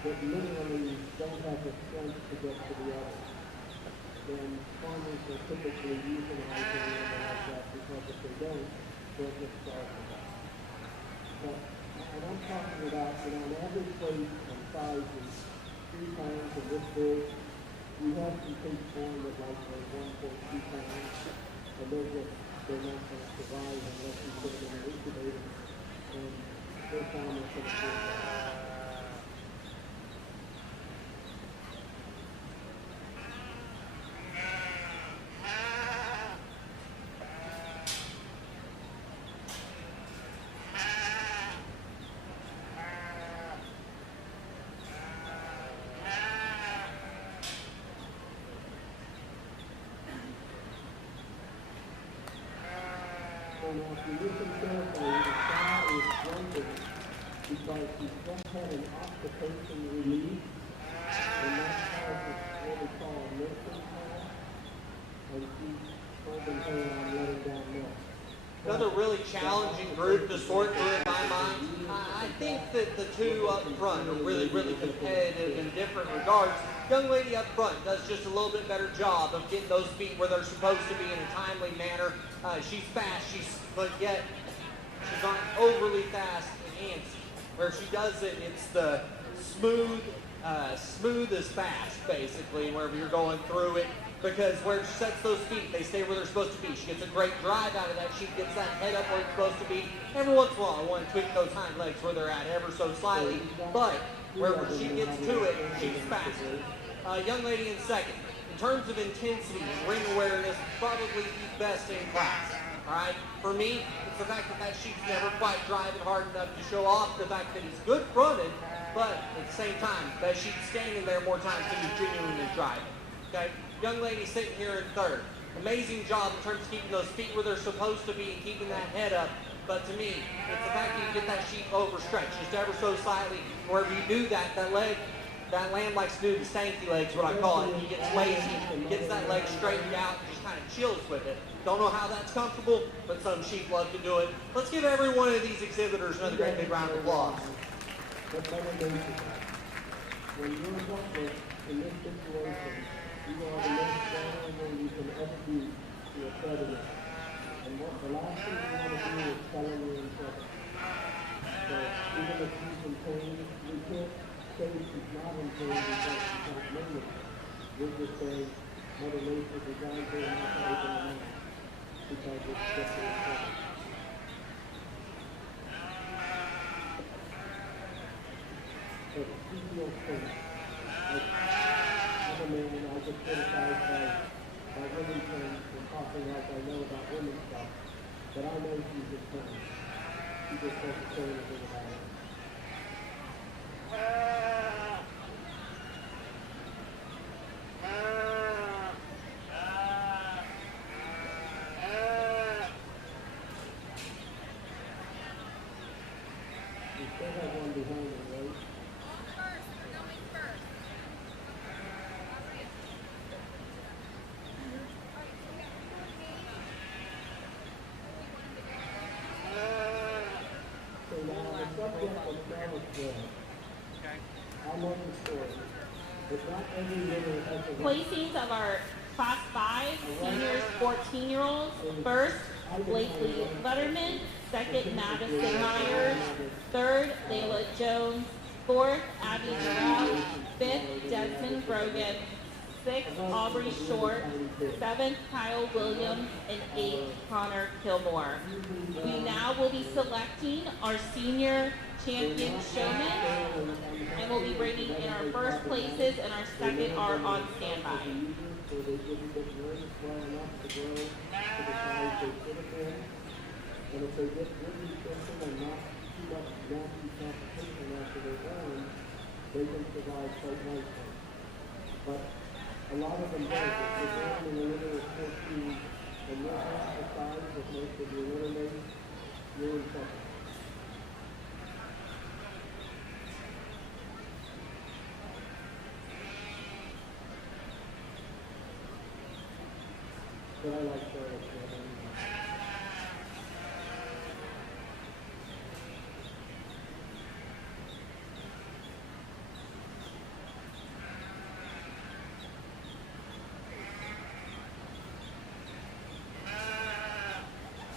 that literally don't have the strength to get to the others, then farmers will typically euthanize an animal like that because if they don't, they'll just starve to death. But what I'm talking about, an average weight and size is 3 pounds and this big. We have some pigs born that like 1.2 pounds, and they're not going to survive unless you put them in an incubator, and their farmers can afford that. So now if you listen carefully, the cow is grunting because she's just had an occupation release, and that causes what we call a nursing call, and she's holding her on letting down milk. Another really challenging group to sort through in my mind. I think that the two up front are really, really competitive in different regards. Young lady up front does just a little bit better job of getting those feet where they're supposed to be in a timely manner. She's fast, but yet she's not overly fast and antsy. Where she does it, it's the smooth as fast, basically, wherever you're going through it. Because where she sets those feet, they stay where they're supposed to be. She gets a great drive out of that. She gets that head up where it's supposed to be. Every once in a while, I want to tweak those hind legs where they're at ever so slightly. But wherever she gets to it, she's faster. Young lady in second. In terms of intensity and ring awareness, probably the best in class. All right? For me, it's the fact that that sheep's never quite driving hard enough to show off the fact that he's good fronted, but at the same time, that sheep's standing there more times than he's genuinely driving. Okay? Young lady sitting here in third. Amazing job in terms of keeping those feet where they're supposed to be and keeping that head up. But to me, it's the fact that you get that sheep overstretched just ever so slightly. Wherever you do that, that lamb likes to do the stanky legs, what I call it. He gets lazy, gets that leg straightened out, and just kind of chills with it. Don't know how that's comfortable, but some sheep love to do it. Let's give every one of these exhibitors another great big round of applause. When you're helpless in this situation, you are the most vulnerable you can ever be to a predator. And what the last thing you want to do is telling you in trouble. So even if she's in pain, we can't say she's not in pain because she's not moving. We'll just say Mother Nature designed her not to open her mouth because it's just in trouble. So she feels safe. I'm a man, I get criticized by women for talking like I know about women's stuff, but I know she's a friend. She just doesn't say anything about it. We still have one behind me, right? So now the subject was Travis Webb. Okay. I love the story. But not every litter has a Placings of our Class 5 seniors 14-year-olds. First, Blakely Butterman. Second, Madison Myers. Third, Layla Jones. Fourth, Abby Durrell. Fifth, Desmond Grogan. Sixth, Aubrey Short. Seventh, Kyle Williams. And eighth, Connor Kilmore. We now will be selecting our senior champion showmen, and we'll be bringing in our first places, and our second are on standby. So they didn't get nervous well enough to grow to the size they should have been. And if they get good nutrition and not too much nasty competition after they're born, they can survive quite nicely. But a lot of them don't. If they're born in a litter of 14 and you're half the size of most of your litter mates, you're in trouble. But I like Charlotte.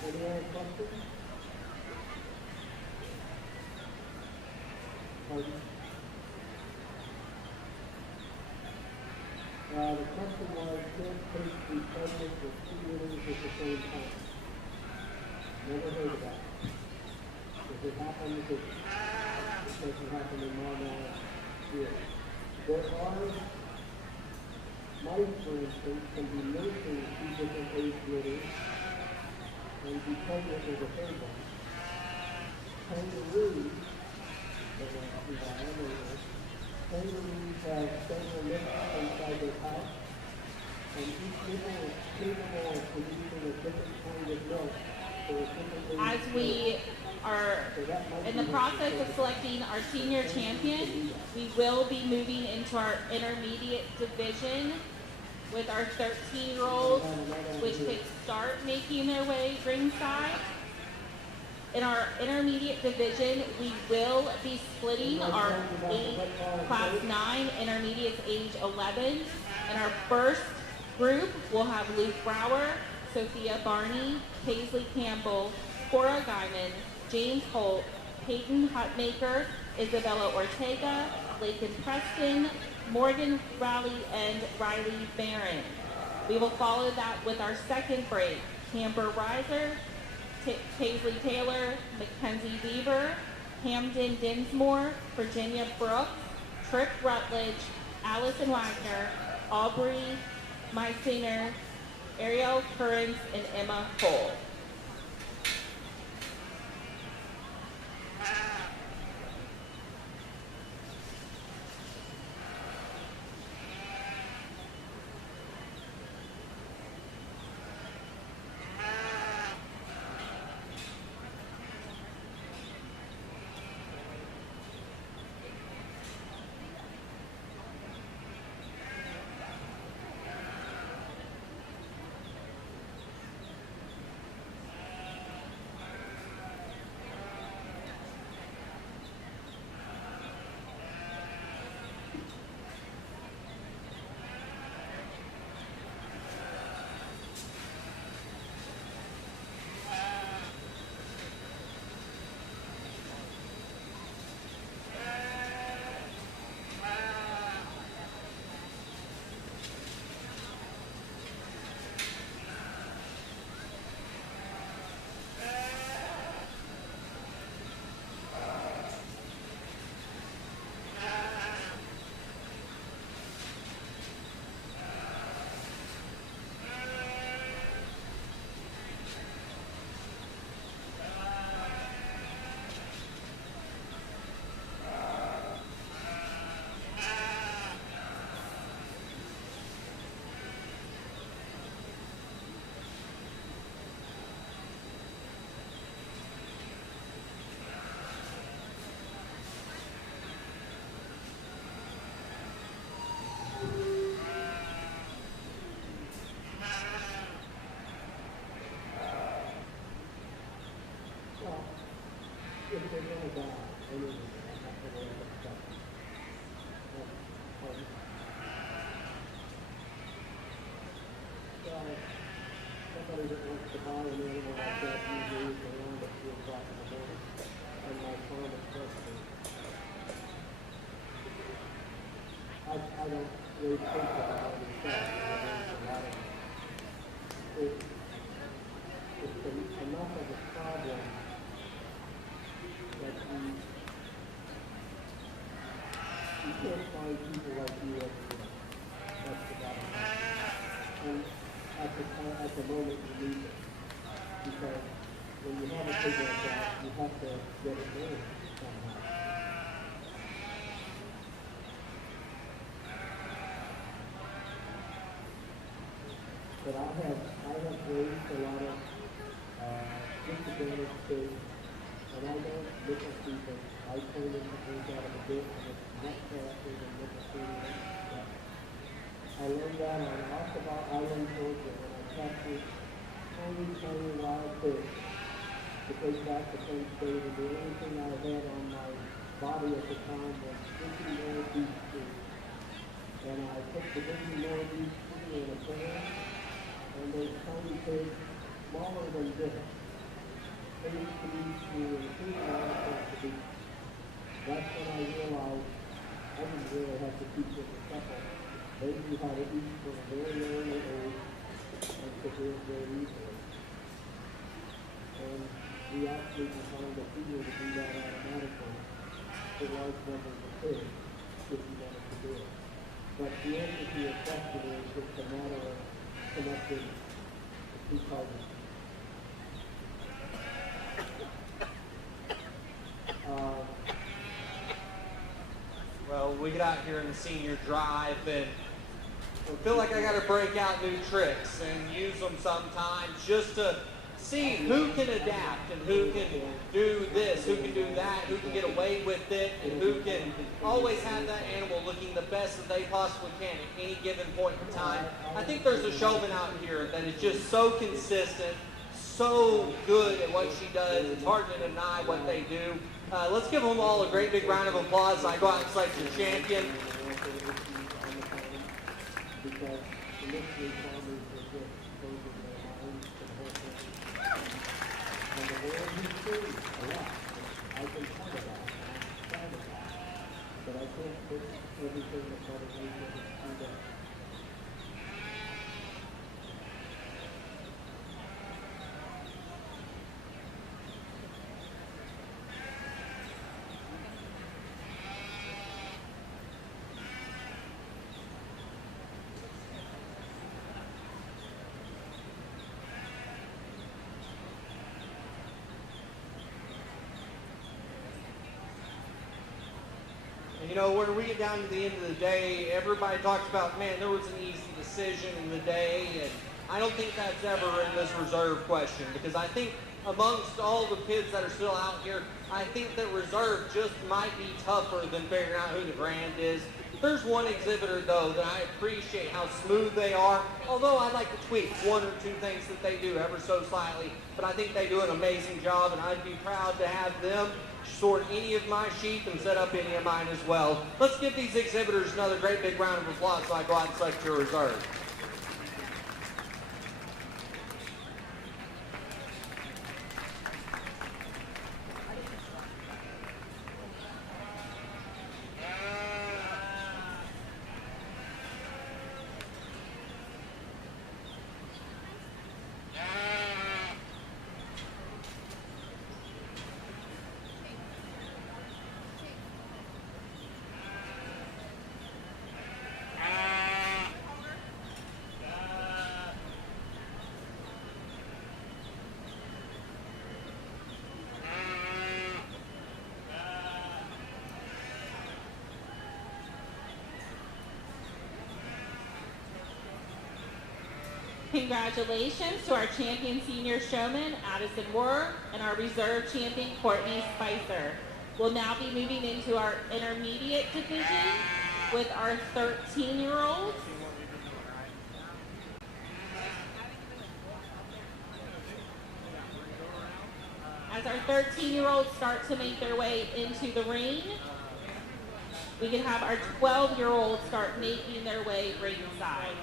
Any other questions? Pardon? The question was, can't take the pregnant with 2 litters at the same time. Never heard of that. If it happens, it doesn't happen in my knowledge here. There are mice, for instance, can be nursing 2 different age litters and be pregnant with a third one. Kangaroos, kangaroos have several nipples inside their pouch, and each nipple is capable of producing a different kind of milk. As we are in the process of selecting our senior champion, we will be moving into our intermediate division with our 13-year-olds, which could start making their way ringside. In our intermediate division, we will be splitting our Class 9 intermediates age 11. In our first group, we'll have Luke Brower, Sophia Barney, Paisley Campbell, Cora Guyman, James Holt, Peyton Hutmaker, Isabella Ortega, Lakin Preston, Morgan Rowley, and Riley Barron. We will follow that with our second break, Camber Reiser, Paisley Taylor, Mackenzie Weaver, Hamden Dinsmore, Virginia Brooks, Tripp Rutledge, Allison Wagner, Aubrey Meisinger, Ariel Currens, and Emma Cole. If they're gonna die, anyway, I have to worry about that. Pardon? anybody that wants to buy an animal like that usually is around at 2 o'clock in the morning. And my farm is frustrated. I don't really think about it myself. There's a lot of it. It's enough of a problem that you can't find people like you everywhere. That's the bottom line. And at the moment you need it. Because when you have a pig like that, you have to get it in somehow. But I have raised a lot of disadvantaged pigs, and I don't nickel feed them. I turn them to drink out of a bit, and it's much faster than nickel feeding them. I learned that on Ottawa Island, Georgia, when I captured tiny wild pigs to take back to Penn State, and the only thing I had on my body at the time was 50 more beef stew. And I put the 50 more beef stew in a pan, and those tiny pigs, smaller than this, ate the beef stew and two hours off the beef. That's when I realized I didn't really have to teach them a couple. They knew how to eat from a very early age and could do it very easily. And we actually designed a feeder to do that automatically for large numbers of pigs if you wanted to do it. But the answer to your question is it's a matter of connecting the two parties. Well, we get out here in the senior drive and I feel like I got to break out new tricks and use them sometimes just to see who can adapt and who can do this, who can do that, who can get away with it, and who can always have that animal looking the best that they possibly can at any given point in time. I think there's a showman out here that is just so consistent, so good at what she does. It's hard to deny what they do. Let's give them all a great big round of applause. I go out and select your champion. Because initially farmers were just closing their minds to the whole thing. And the world has changed a lot. I can tell you that. I'm proud of that. But I can't put everything that Mother Nature has screwed up. You know, when we get down to the end of the day, everybody talks about, man, there was an easy decision in the day, and I don't think that's ever in this reserve question, because I think amongst all the kids that are still out here, I think that reserve just might be tougher than figuring out who the brand is. There's one exhibitor, though, that I appreciate how smooth they are, although I'd like to tweak one or two things that they do ever so slightly, but I think they do an amazing job, and I'd be proud to have them sort any of my sheep and set up any of mine as well. Let's give these exhibitors another great big round of applause so I go out and select your reserve. Congratulations to our champion senior showman, Addison Moore, and our reserve champion, Courtney Spicer. We'll now be moving into our intermediate division with our 13-year-olds. As our 13-year-olds start to make their way into the ring, we can have our 12-year-olds start making their way ringside.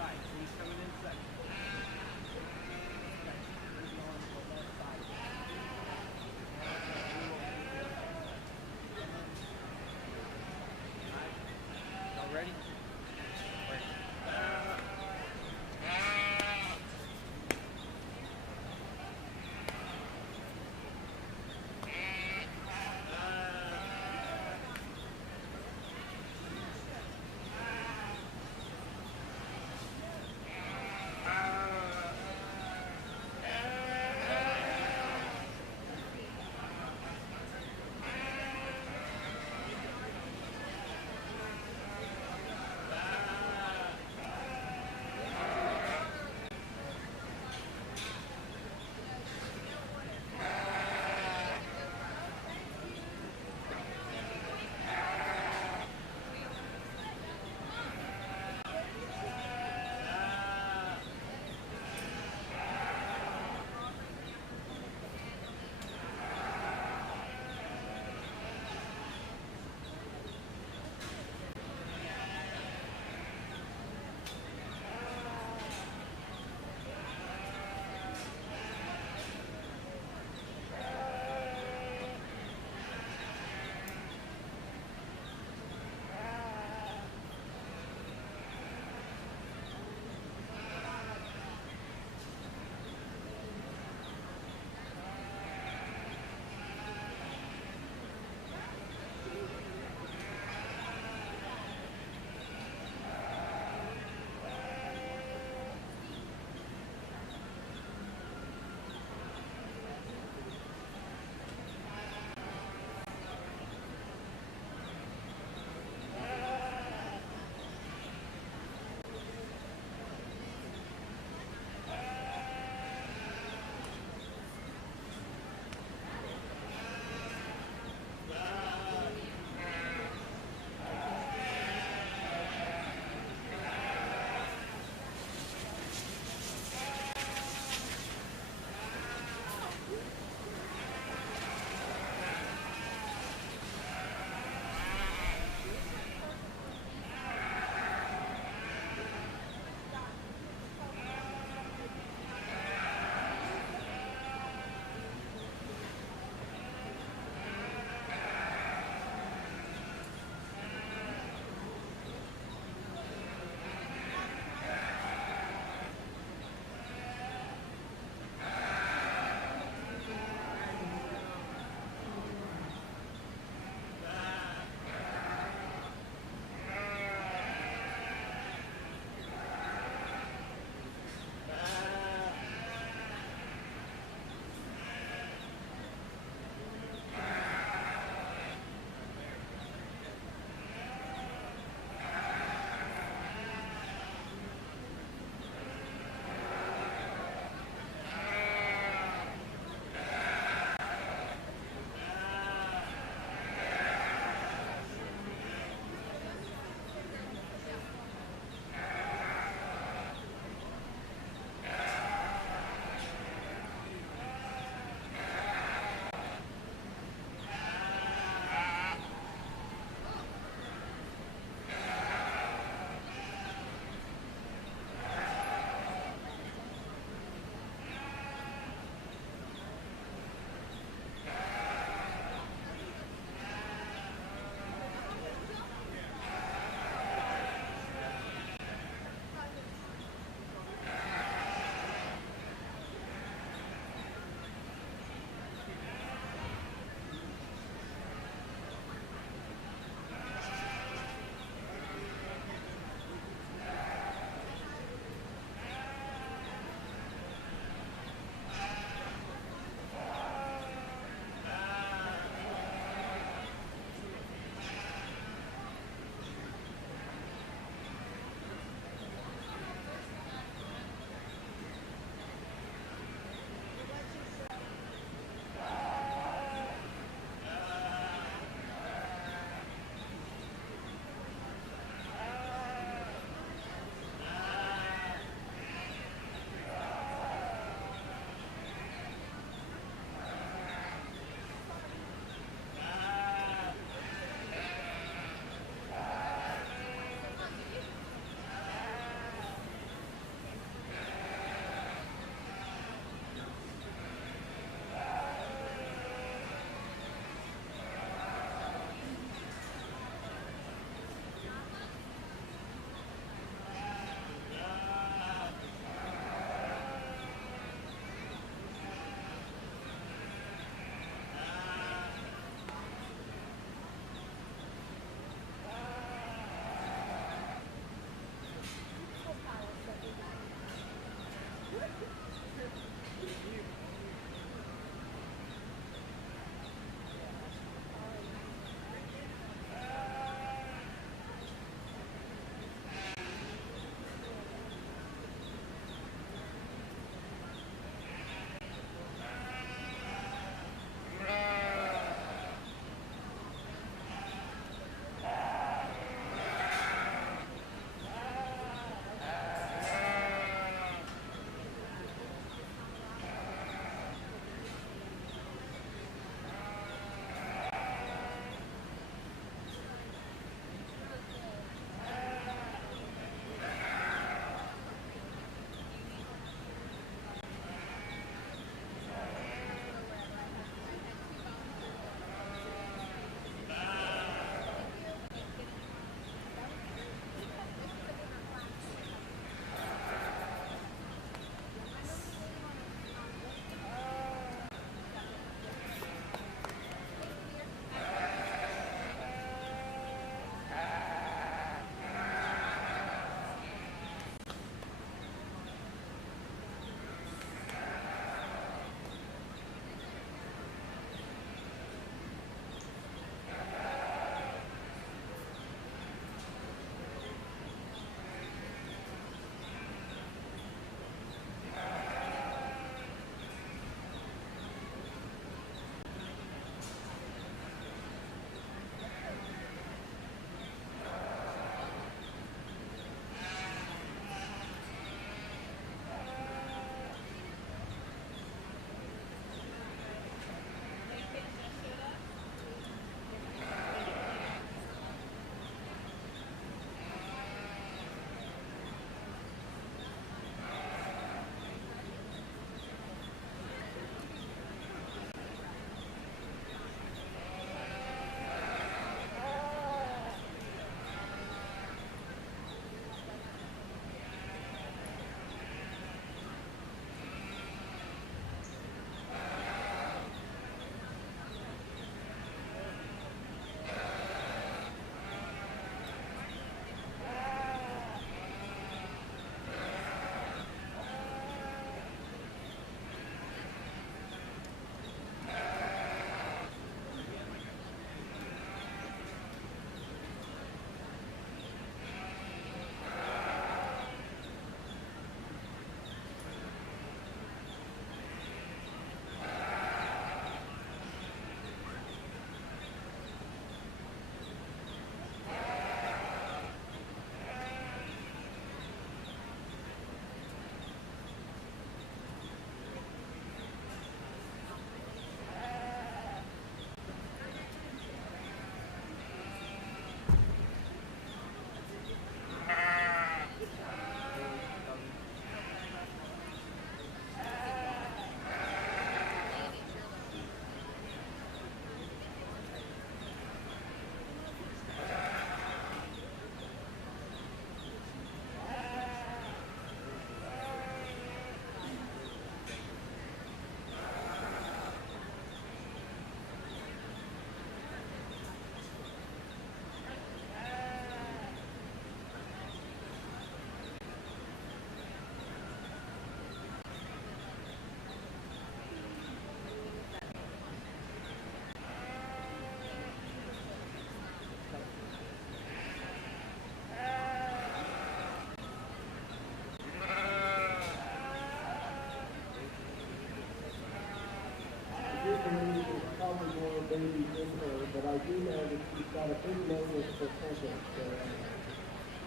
baby in her, but I do know that she's got a big load of placenta.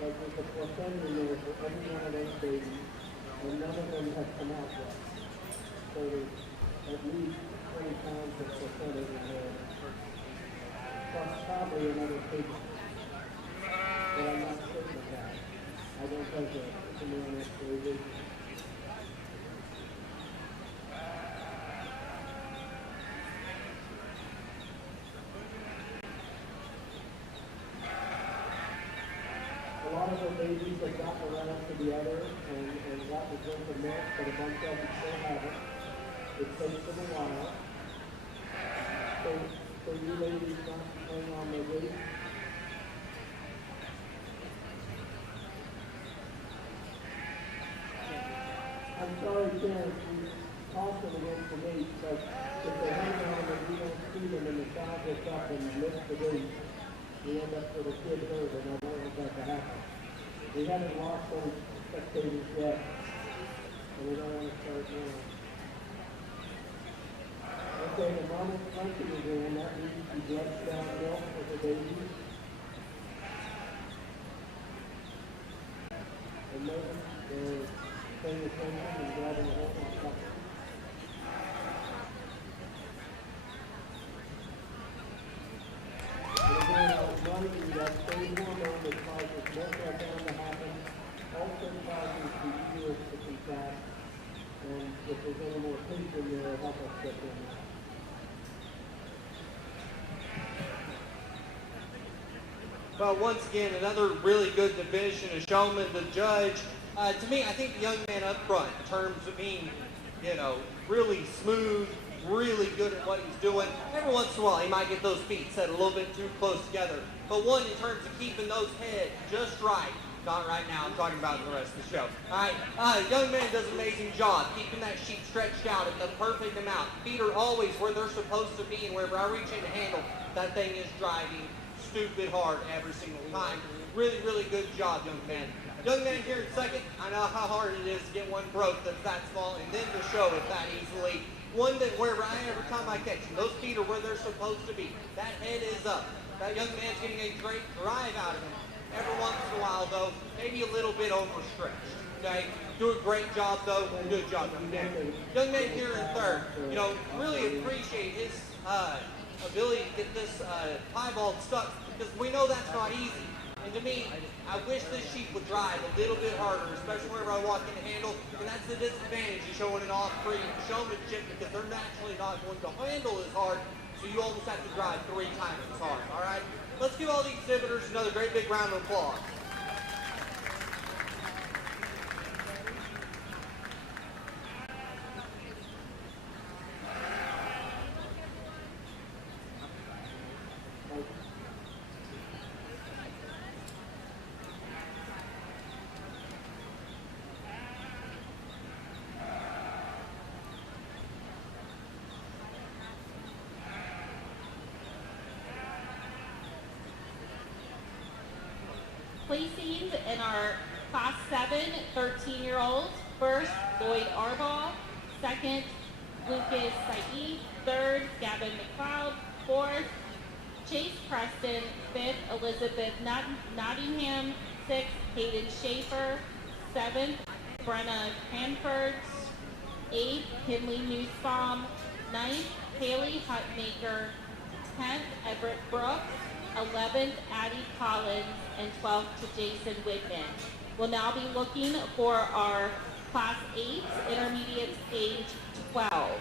Like there's a placenta in there for every one of those babies, and none of them have come out yet. So there's at least 20 pounds of placenta in there, plus probably another pig. But I'm not certain of that. I don't have the command X-ray. A lot of the babies have gotten around to the other and got the drink of milk, but a bunch of them still haven't. It takes them a while. So you ladies not playing on the weight. I'm sorry, Karen. We tossed the days, we end up with a kid hurt, and I don't want that to happen. We haven't lost those spectators yet, and we don't want to start now. Okay, the normal country is in, that means you brush down milk for the babies. And notice they're paying attention and grabbing a hold on something. And again, on Monday, that same hormone that causes milk letdown to happen also causes the uterus to contract. And if there's any more teeth in there, it'll help us get them out. Well, once again, another really good division of showmen to judge. To me, I think the young man up front, in terms of being, really smooth, really good at what he's doing. Every once in a while, he might get those feet set a little bit too close together. But one, in terms of keeping those heads just right. Not right now, I'm talking about the rest of the show. All right, young man does an amazing job keeping that sheep stretched out at the perfect amount. Feet are always where they're supposed to be, and wherever I reach in to handle, that thing is driving stupid hard every single time. Really, really good job, young man. Young man here in second, I know how hard it is to get one broke that's that small and then to show it that easily. One that where every time I catch him, those feet are where they're supposed to be. That head is up. That young man's getting a great drive out of him. Every once in a while, though, maybe a little bit overstretched. Okay? Do a great job, though. Good job, young man. Young man here in third, really appreciate his ability to get this piebald stuck, because we know that's not easy. And to me, I wish this sheep would drive a little bit harder, especially whenever I walk in the handle, and that's the disadvantage of showing an off-free showmanship, because they're naturally not going to handle as hard, so you almost have to drive 3 times as hard, all right? Let's give all the exhibitors another great big round of applause. Placings in our Class 7 13-year-olds. First, Lloyd Arbaugh. Second, Lucas Said. Third, Gavin McLeod. Fourth, Chase Preston. Fifth, Elizabeth Nottingham. Sixth, Hayden Schaefer. Seventh, Brenna Hanford. Eighth, Kinley Newsbaum. Ninth, Haley Hutmaker. 10th, Everett Brooks. 11th, Addie Collins, and 12th to Jason Whitman. We'll now be looking for our Class 8, intermediate stage 12.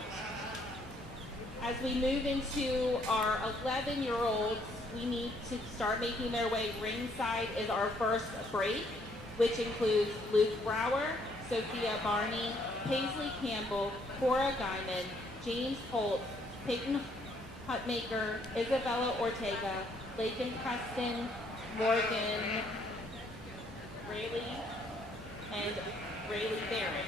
As we move into our 11-year-olds, we need to start making their way ringside is our first break, which includes Luke Brower, Sophia Barney, Paisley Campbell, Cora Guyman, James Holt, Peyton Hutmaker, Isabella Ortega, Lakin Preston, Morgan Rayleigh, and Rayleigh Barron.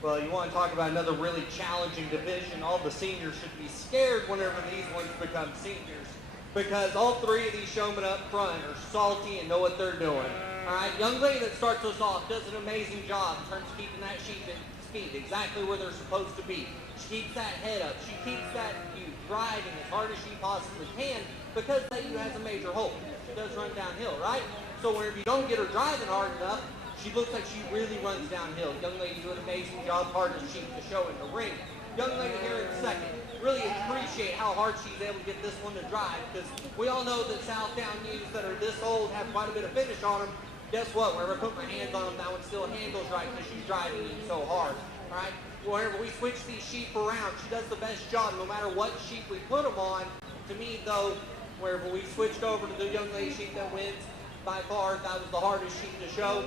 Well, you want to talk about another really challenging division. All the seniors should be scared whenever these ones become seniors, because all three of these showmen up front are salty and know what they're doing. All right, young lady that starts us off does an amazing job in terms of keeping that sheep at speed exactly where they're supposed to be. She keeps that head up. She keeps that ewe driving as hard as she possibly can, because that ewe has a major hole. She does run downhill, right? So whenever you don't get her driving hard enough, she looks like she really runs downhill. Young lady do an amazing job, hardest sheep to show in the ring. Young lady here in second. Really appreciate how hard she's able to get this one to drive, because we all know that Southdown ewes that are this old have quite a bit of finish on them. Guess what? Whenever I put my hands on them, that one still handles right because she's driving it so hard. All right? Whenever we switch these sheep around, she does the best job no matter what sheep we put them on. To me, though, wherever we switched over to the young lady sheep that wins, by far, that was the hardest sheep to show.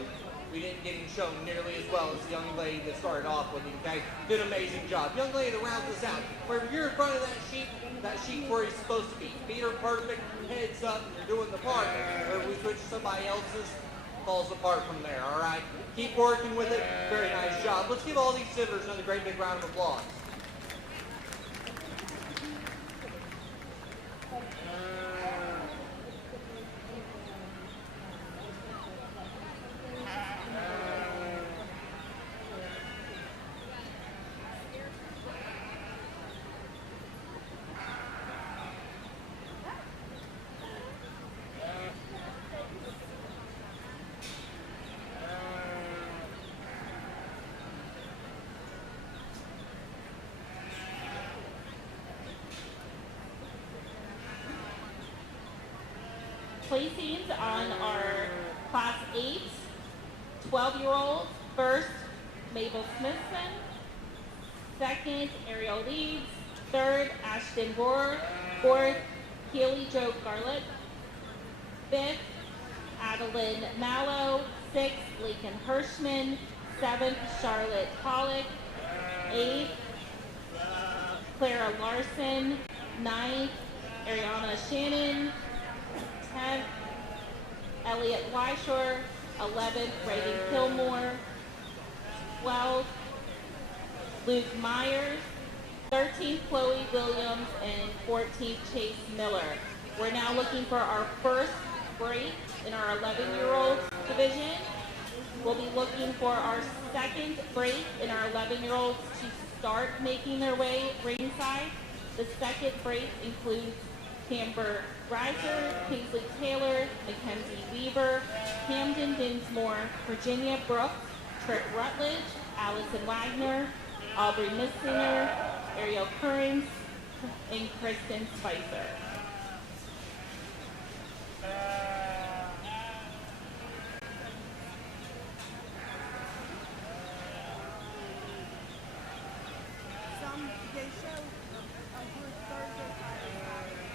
We didn't get him shown nearly as well as the young lady that started off with him, okay? Did an amazing job. Young lady that rounds us out. Wherever you're in front of that sheep's where he's supposed to be. Feet are perfect, heads up, and you're doing the part. Where we switch to somebody else's, falls apart from there, all right? Keep working with it. Very nice job. Let's give all these sitters another great big round of applause. Placings on our Class 8, 12-year-olds. First, Mabel Smithson. Second, Ariel Leeds. Third, Ashton Bohr. Fourth, Keely Jo Garlett. Fifth, Adeline Mallow. Sixth, Lakin Hirschman. Seventh, Charlotte Pollock. Eighth, Clara Larson. Ninth, Ariana Shannon. 10th, Elliot Weishore. 11th, Reagan Kilmore. 12th, Luke Myers. 13th, Chloe Williams. And 14th, Chase Miller. We're now looking for our first break in our 11-year-old division. We'll be looking for our second break in our 11-year-olds to start making their way ringside. The second break includes Camber Reiser, Paisley Taylor, Mackenzie Weaver, Camden Dinsmore, Virginia Brooks, Tripp Rutledge, Allison Wagner, Aubrey Missinger, Ariel Currens, and Kristen Spicer. Some they show a good Thursday, Friday, Saturday.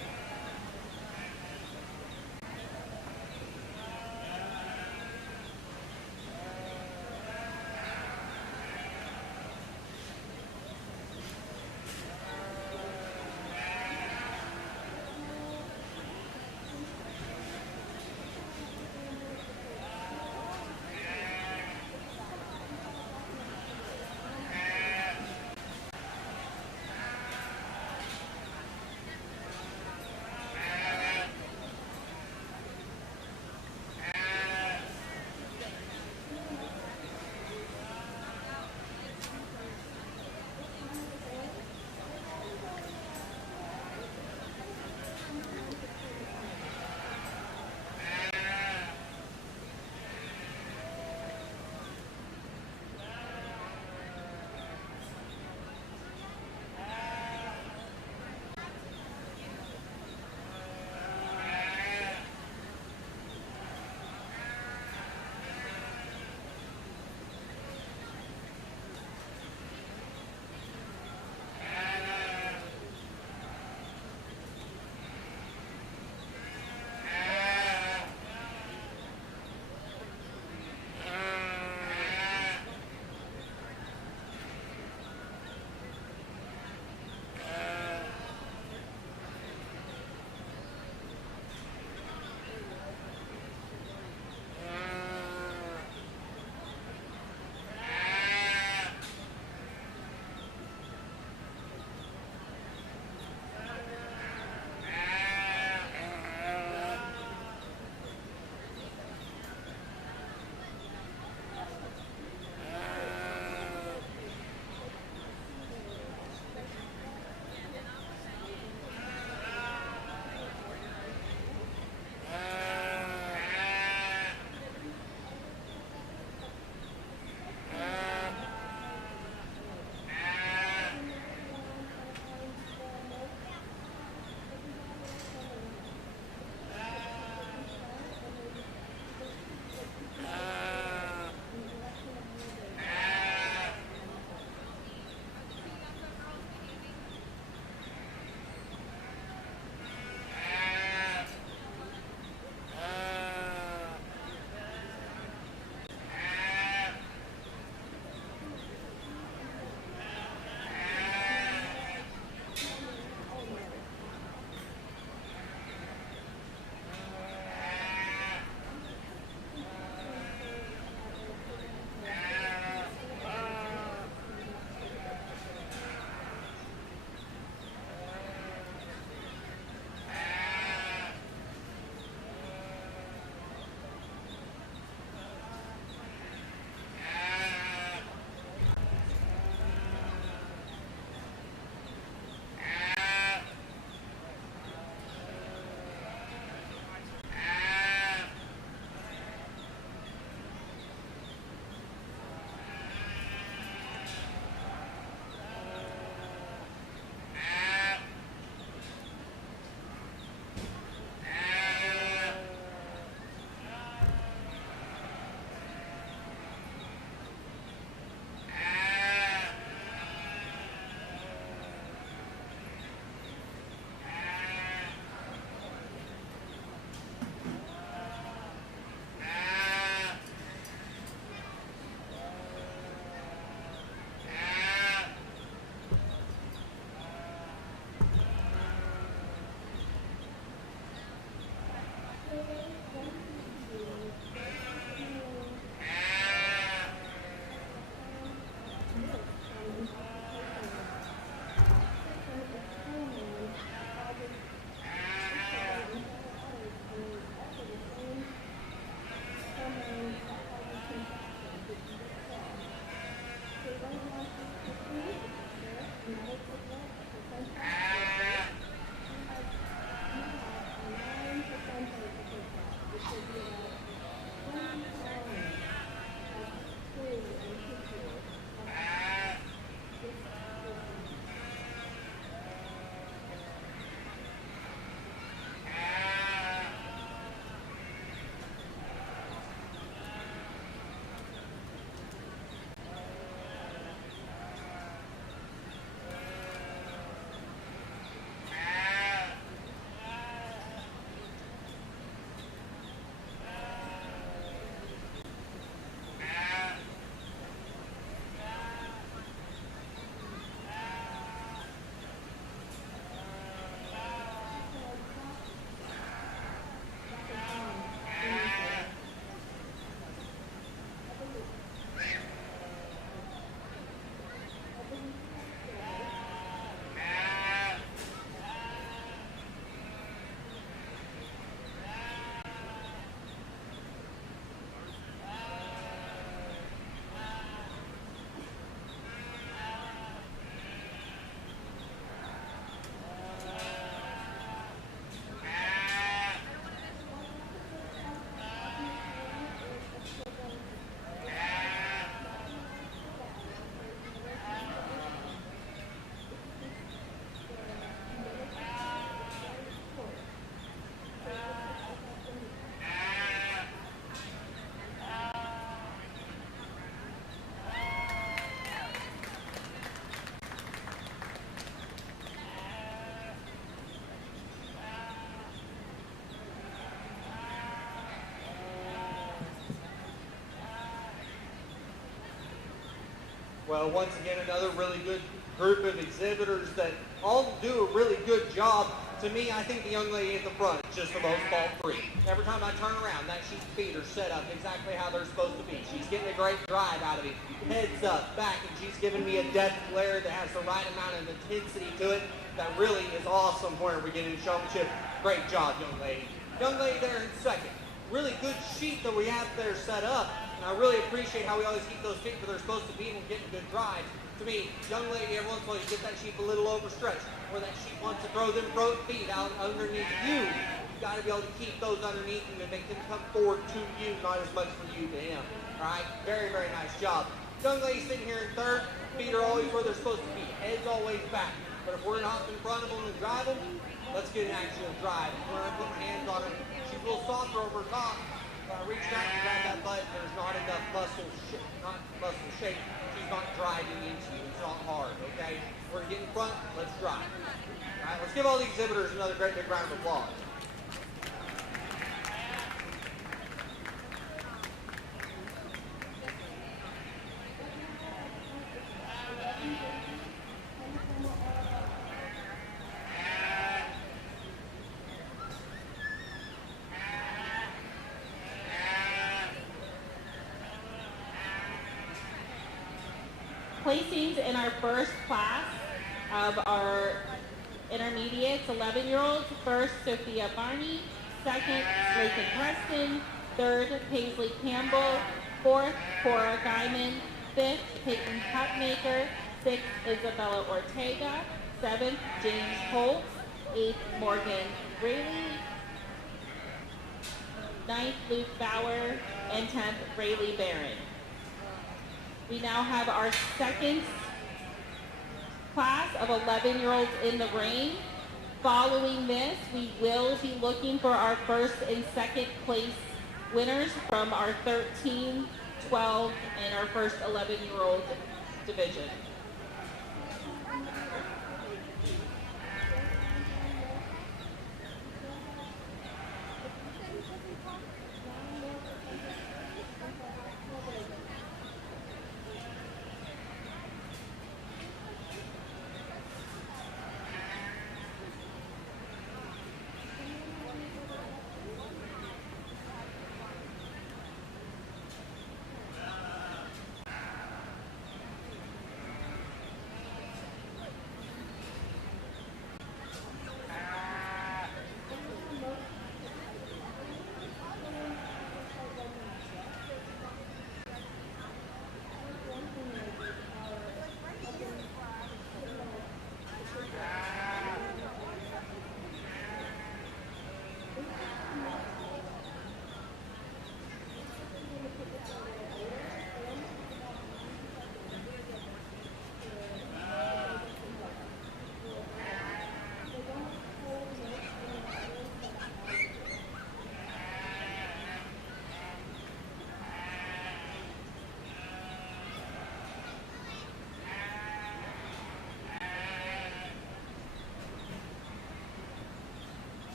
Well, once again, another really good group of exhibitors that all do a really good job. To me, I think the young lady at the front is just the most fault-free. Every time I turn around, that sheep's feet are set up exactly how they're supposed to be. She's getting a great drive out of it. Heads up, back, and she's giving me a death glare that has the right amount of intensity to it. That really is awesome where we get in showmanship. Great job, young lady. Young lady there in second. Really good sheep that we have there set up. And I really appreciate how we always keep those feet where they're supposed to be and getting good drives. To me, young lady, every once in a while you get that sheep a little overstretched, where that sheep wants to throw them feet out underneath you. You've got to be able to keep those underneath them and make them come forward to you, not as much for you to him. All right? Very, very nice job. Young lady sitting here in third, feet are always where they're supposed to be. Head's always back. But if we're going to hop in front of them and drive them, let's get an actual drive. We're going to put my hands on her. She's a little softer over top. Reach out and grab that butt. There's not enough muscle shape. She's not driving into you. It's not hard, okay? We're going to get in front. Let's drive. All right, let's give all the exhibitors another great big round of applause. Placings in our first class of our intermediates, 11-year-olds. First, Sophia Barney. Second, Lakin Preston. Third, Paisley Campbell. Fourth, Cora Guyman. Fifth, Peyton Cupmaker. Sixth, Isabella Ortega. Seventh, James Holt. Eighth, Morgan Rayleigh. Ninth, Luke Bauer. And 10th, Rayleigh Barron. We now have our second class of 11-year-olds in the ring. Following this, we will be looking for our first and second place winners from our 13, 12, and our first 11-year-old division.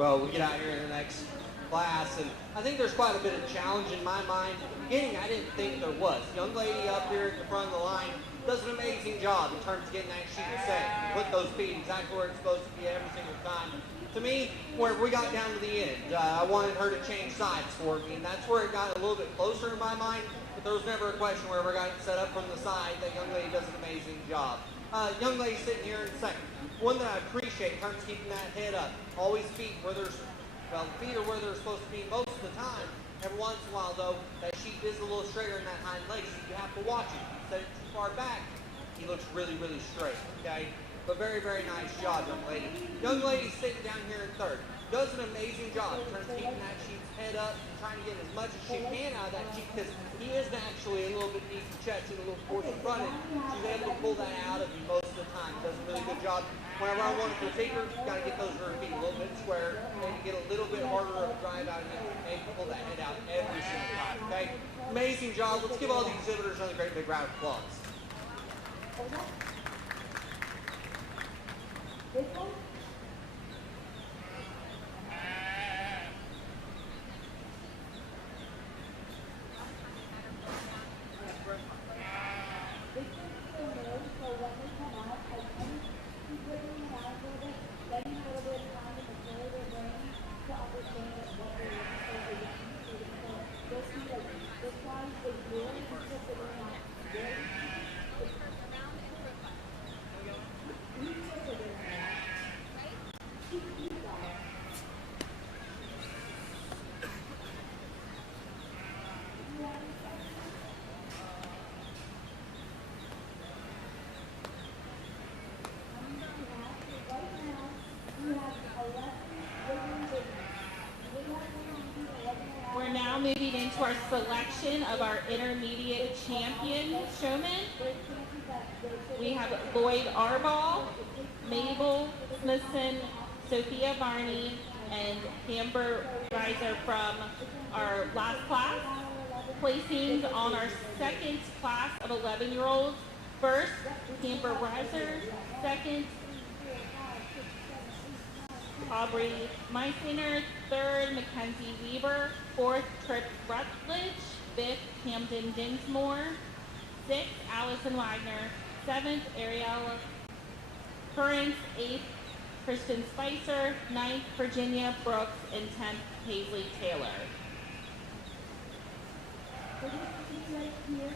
well, we get out here in the next class, and I think there's quite a bit of challenge in my mind. At the beginning, I didn't think there was. Young lady up here at the front of the line does an amazing job in terms of getting that sheep set, put those feet exactly where it's supposed to be every single time. To me, where we got down to the end, I wanted her to change sides for me, and that's where it got a little bit closer in my mind, but there was never a question where we got it set up from the side. That young lady does an amazing job. Young lady sitting here in second. One that I appreciate in terms of keeping that head up. Always feet where there's, well, the feet are where they're supposed to be most of the time. Every once in a while, though, that sheep is a little straighter in that hind leg, so you have to watch it. If you set it too far back, he looks really, really straight, okay? But very, very nice job, young lady. Young lady sitting down here in third. Does an amazing job in terms of keeping that sheep's head up and trying to get as much as she can out of that sheep, because he is naturally a little bit deep in chest and a little towards the front end. She's able to pull that out of you most of the time. Does a really good job. Whenever I want to take her, you got to get those rear feet a little bit square, maybe get a little bit harder of a drive out of it, maybe pull that head out every single time, okay? Amazing job. Let's give all the exhibitors another great big round of applause. This one? This one's still new, so when they come out, I kind of keep bringing them out a little bit, letting a little bit of time to mature their brain to understand what they're looking for or looking for. So you'll see that this one is really just figuring out very We're now moving into our selection of our intermediate champion showmen. We have Lloyd Arball, Mabel Smithson, Sophia Barney, and Amber Reiser from our last class. Placings on our second class of 11-year-olds. First, Amber Reiser. Second, Aubrey Meisinger. Third, Mackenzie Weaver. Fourth, Tripp Rutledge. Fifth, Camden Dinsmore. Sixth, Allison Wagner. Seventh, Ariel Currence. Eighth, Kristen Spicer. Ninth, Virginia Brooks. And 10th, Paisley Taylor. For this piece right here,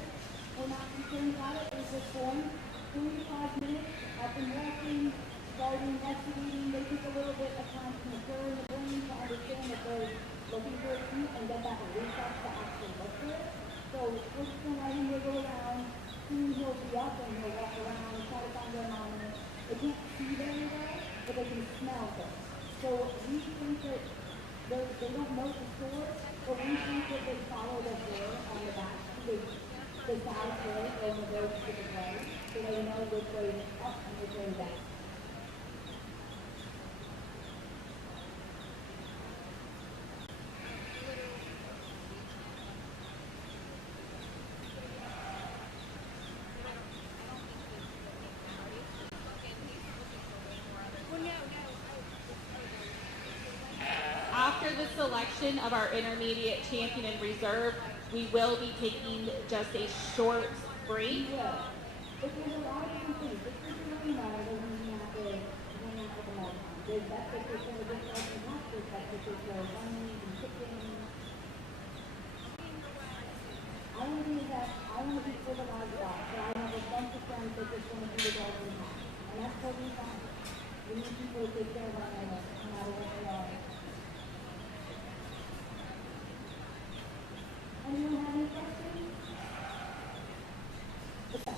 we're not concerned about it. It's just going 3 to 5 minutes up and walking, starting investigating. They take a little bit of time to mature in the brain to understand that they're looking for a treat and get that reflex to actually look for it. So we're just going to let him wiggle around. Soon he'll be up and he'll walk around and try to find their mama. They can't see very well, but they can smell things. So we think that they don't know the source, but we think that they follow the hair on the back. They follow the hair on the road to the way, so they know which way is up and which way is down. After the selection of our intermediate champion and reserve, we will be taking just a short break. Yeah. If there's a lot of different things, this is really matter, doesn't mean you have to hang out with them all the time. There's that picture for the good stuff and not good, that picture for running and chicken. I want to be that, I want to be civilized about, so I have a bunch of friends that just want to do the dog in the house. And that's totally fine. We need people to take care of one another, no matter what they are. Anyone have any questions? Okay.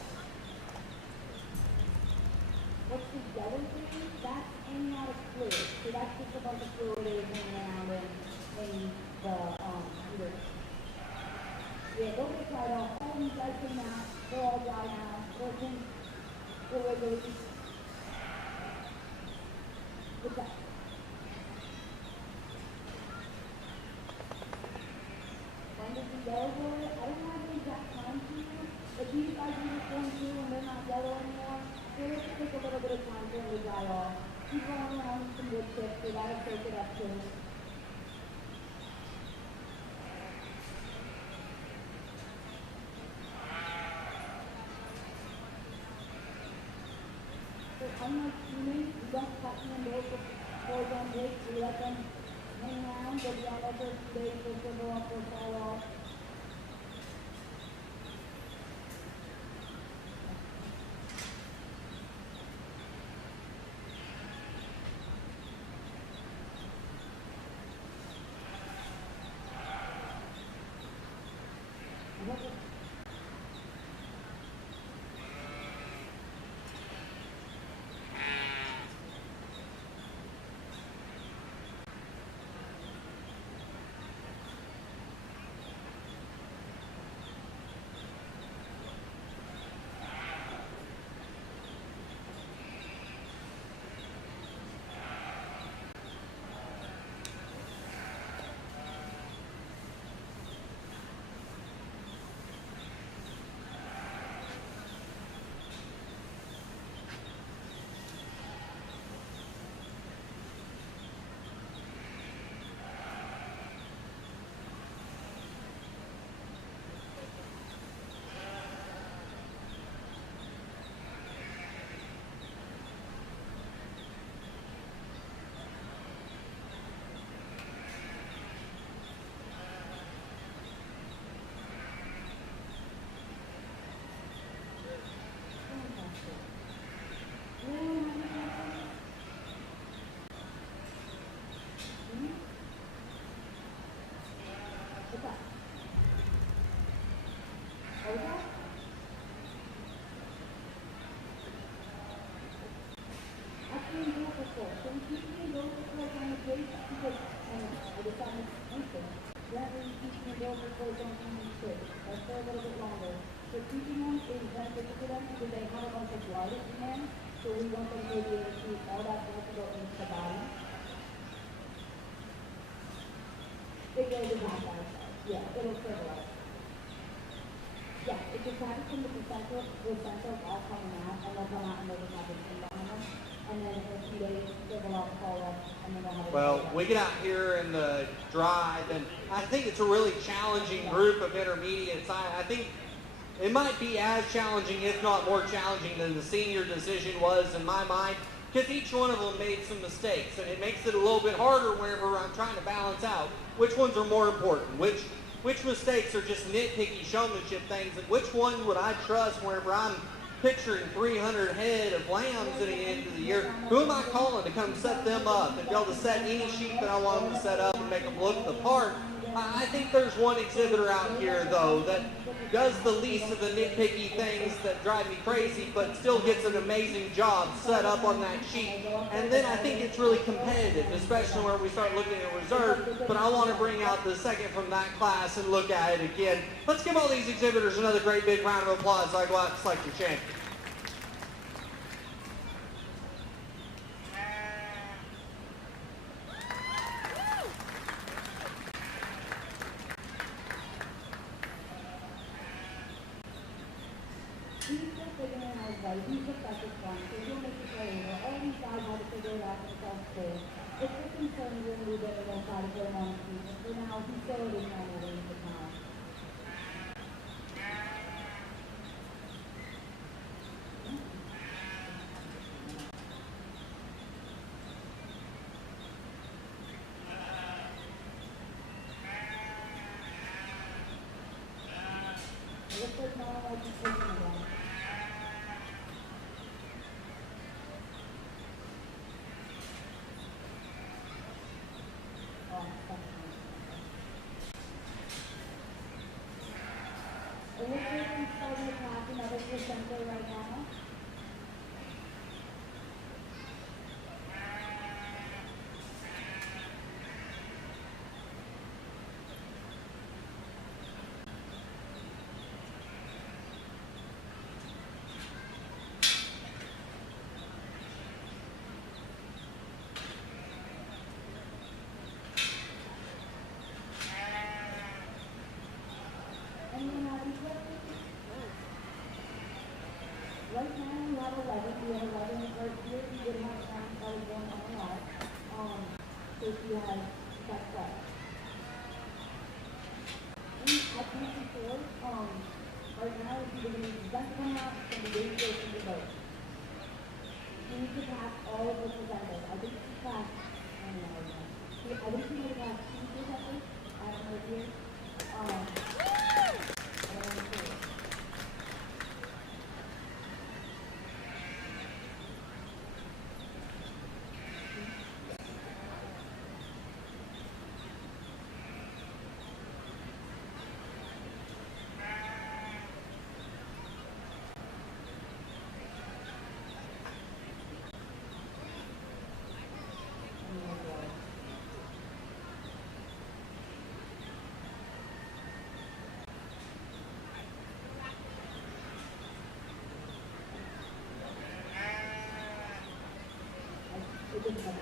What's the yellow thing? That's amniotic fluid. So that's just a bunch of fluid that is hanging around in the uterus. Yeah, they'll get dried off. All these guys came out. They're all dry now. They're wiggly. What's that? When does the yellow go away? I don't have the exact time for you. If these guys are just going through and they're not yellow anymore, they'll take a little bit of time for them to dry off. Keep going around with some wood chips, so that'll soak it up. Step 2. So unlike humans, we don't cut them and go for them pigs. We let them hang around, they'll be on there for a few days, they'll shrivel up, they'll fall off. So keeping them is beneficial to them because they have a bunch of blood in them. So we want them to be able to keep all that blood to go into the body. It goes in that body. Yeah, it'll stabilize. Yeah, if you're practicing with the central all coming out, and they'll come out and they'll just have this thing behind them. And then in a few days, they will all fall off, and then they'll have it. Well, we get out here in the drive, and I think it's a really challenging group of intermediates. I think it might be as challenging, if not more challenging, than the senior decision was in my mind, because each one of them made some mistakes, and it makes it a little bit harder whenever I'm trying to balance out which ones are more important, which mistakes are just nitpicky showmanship things, and which one would I trust whenever I'm picturing 300 head of lambs at the end of the year. Who am I calling to come set them up and be able to set any sheep that I want them to set up and make them look the part? I think there's one exhibitor out here, though, that does the least of the nitpicky things that drive me crazy, but still gets an amazing job set up on that sheet. And then I think it's really competitive, especially when we start looking at reserve. But I want to bring out the second from that class and look at it again. Let's give all these exhibitors another great big round of applause as I go out and select your champion. He's just like this one, so he'll make it play over. All these guys have to figure it out themselves too. It's just concerning a little bit of try to put him on the team. And for now, he's still at his normal range of time. It looks like no one likes to see him again. has sex up. And as mentioned before, right now, if you're going to be best come out, it's going to be very good for the boat. You need to pass all of the presenters. I think she passed, I don't know, I think she would have 2 presenters at her here. And it didn't come out.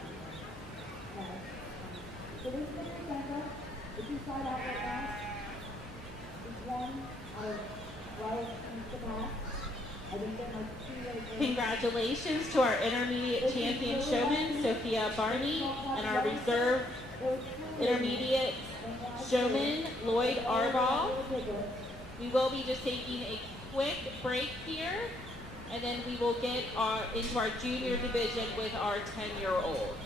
So this is the presenter. If you start out right now, each one of right needs to pass. I think there might be 2 right there. Congratulations to our intermediate champion showman, Sophia Barney, and our reserve intermediate showman, Lloyd Arball. We will be just taking a quick break here, and then we will get into our junior division with our 10-year-olds.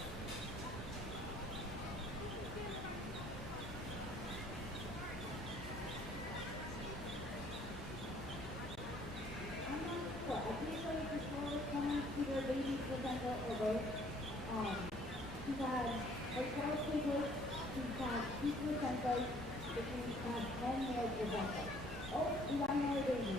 She's had a 12 figures, she's had 2 presenters, but she's had 10 more presenters. Oh, we got another baby.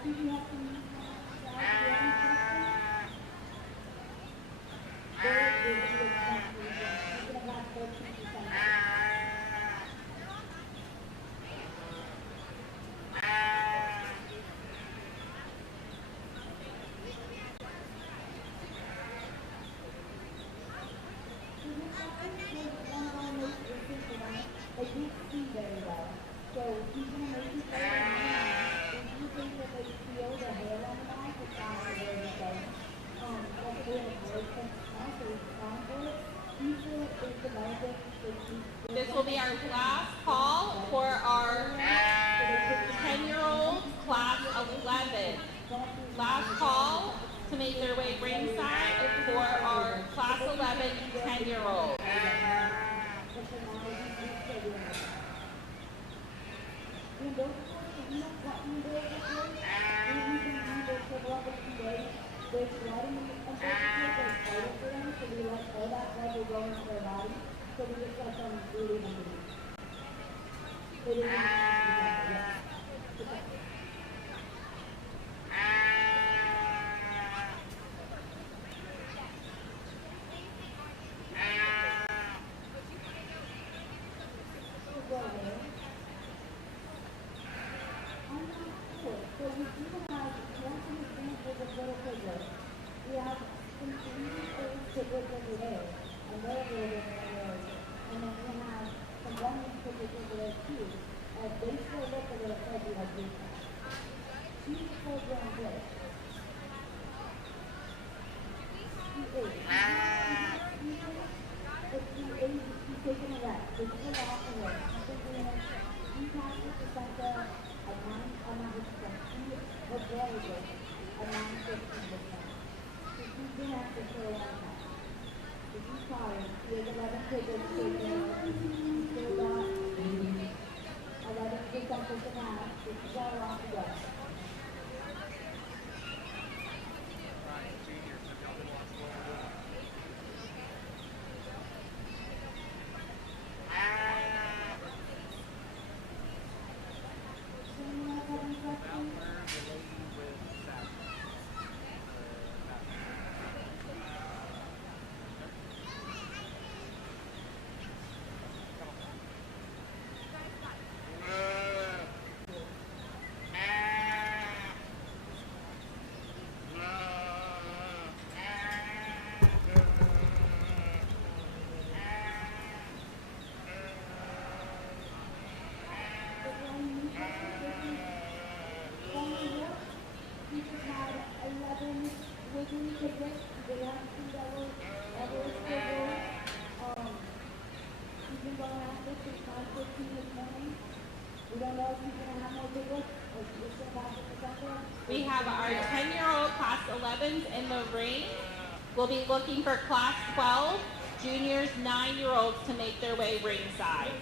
Do you have to use They can't see very well. So he's going to make you play around. If you think that they feel the hair on the mouth, it's not very good. Like they have a great sense of smell, so it's strong for it. You feel it is developing. This will be our last call for our 10-year-old class 11. Last call to make their way ringside for our class 11 10-year-old. There's blood in the for them, so we let all that blood will go into their body. So we just got some really hungry. It is yeah. I'm not sure. So we do have, if you want some examples of little figures, we have some 3-inch figures over there, and they're a little bit more area. And then we have some 1-inch figures over there too. They still look a little fuzzy like this. She's a full-grown fish. She is. If she is, she's taking a rest. This is a lot of work. She's doing it. She passes the center at 9%. She was very good at 9.15%. So she's been active for a long time. So she's tired. She has 11 figures taken. She's still got 11% for the half. So she's got a lot to go. We have our 10-year-old class 11s in the ring. We'll be looking for class 12, juniors, 9-year-olds to make their way ringside.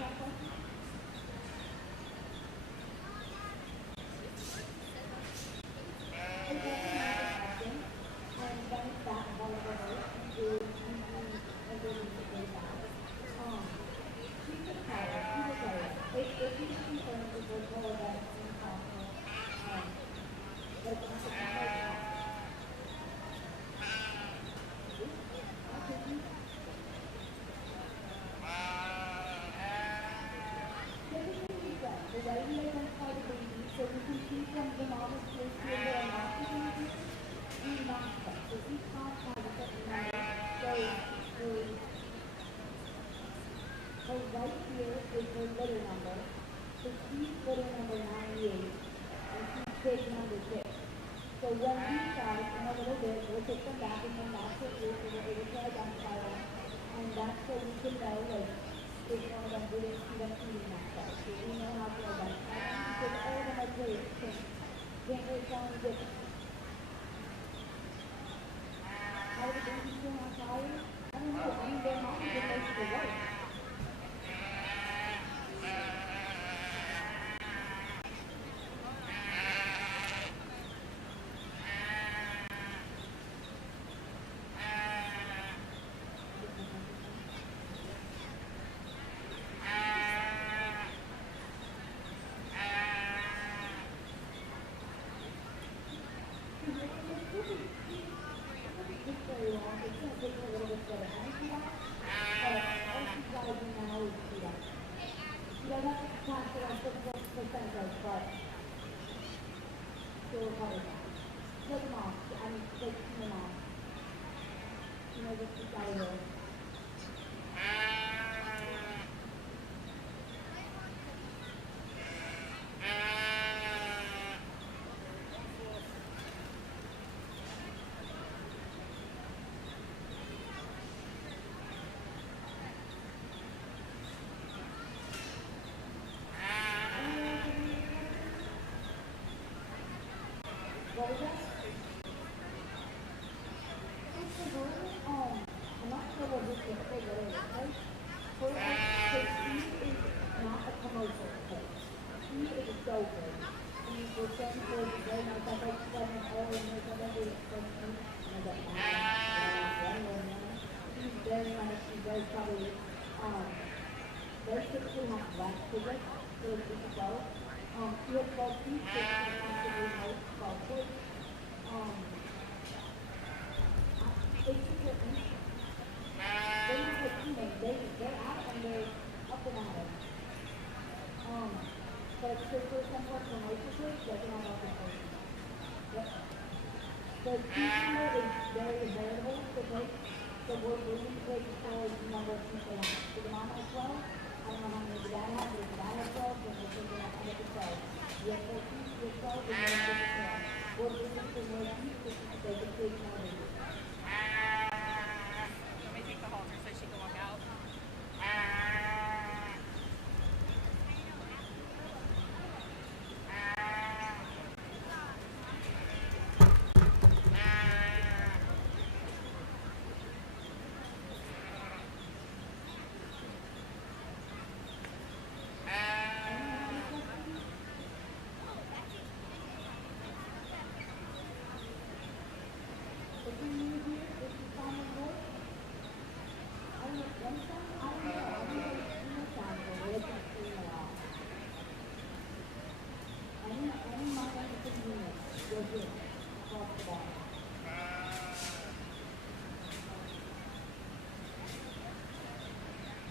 What was that? It's a girl, I'm not sure what this is, okay? For us, so she is not a commercial coach. She is so good. She's the same coach, very nice. I think she's like an all in her, so every person, and I got she's very nice, she's very probably They typically have less physics for the group of 12. We have 12 feet, so we can constantly help 12 foot. It's super easy. They look like, they're out and they're up and at it. But it's their first time working on licenses, they can have all the person. Yep. The team number is very variable to take, so we're really quick as far as the number of people they have. So the mom has 12, I don't know how many the dad has, but if the dad has 12, then we're thinking of 12. We have 14, we have 12, and then we're 12. We're looking for more people to take a big number. Let me take the halter so she can walk out.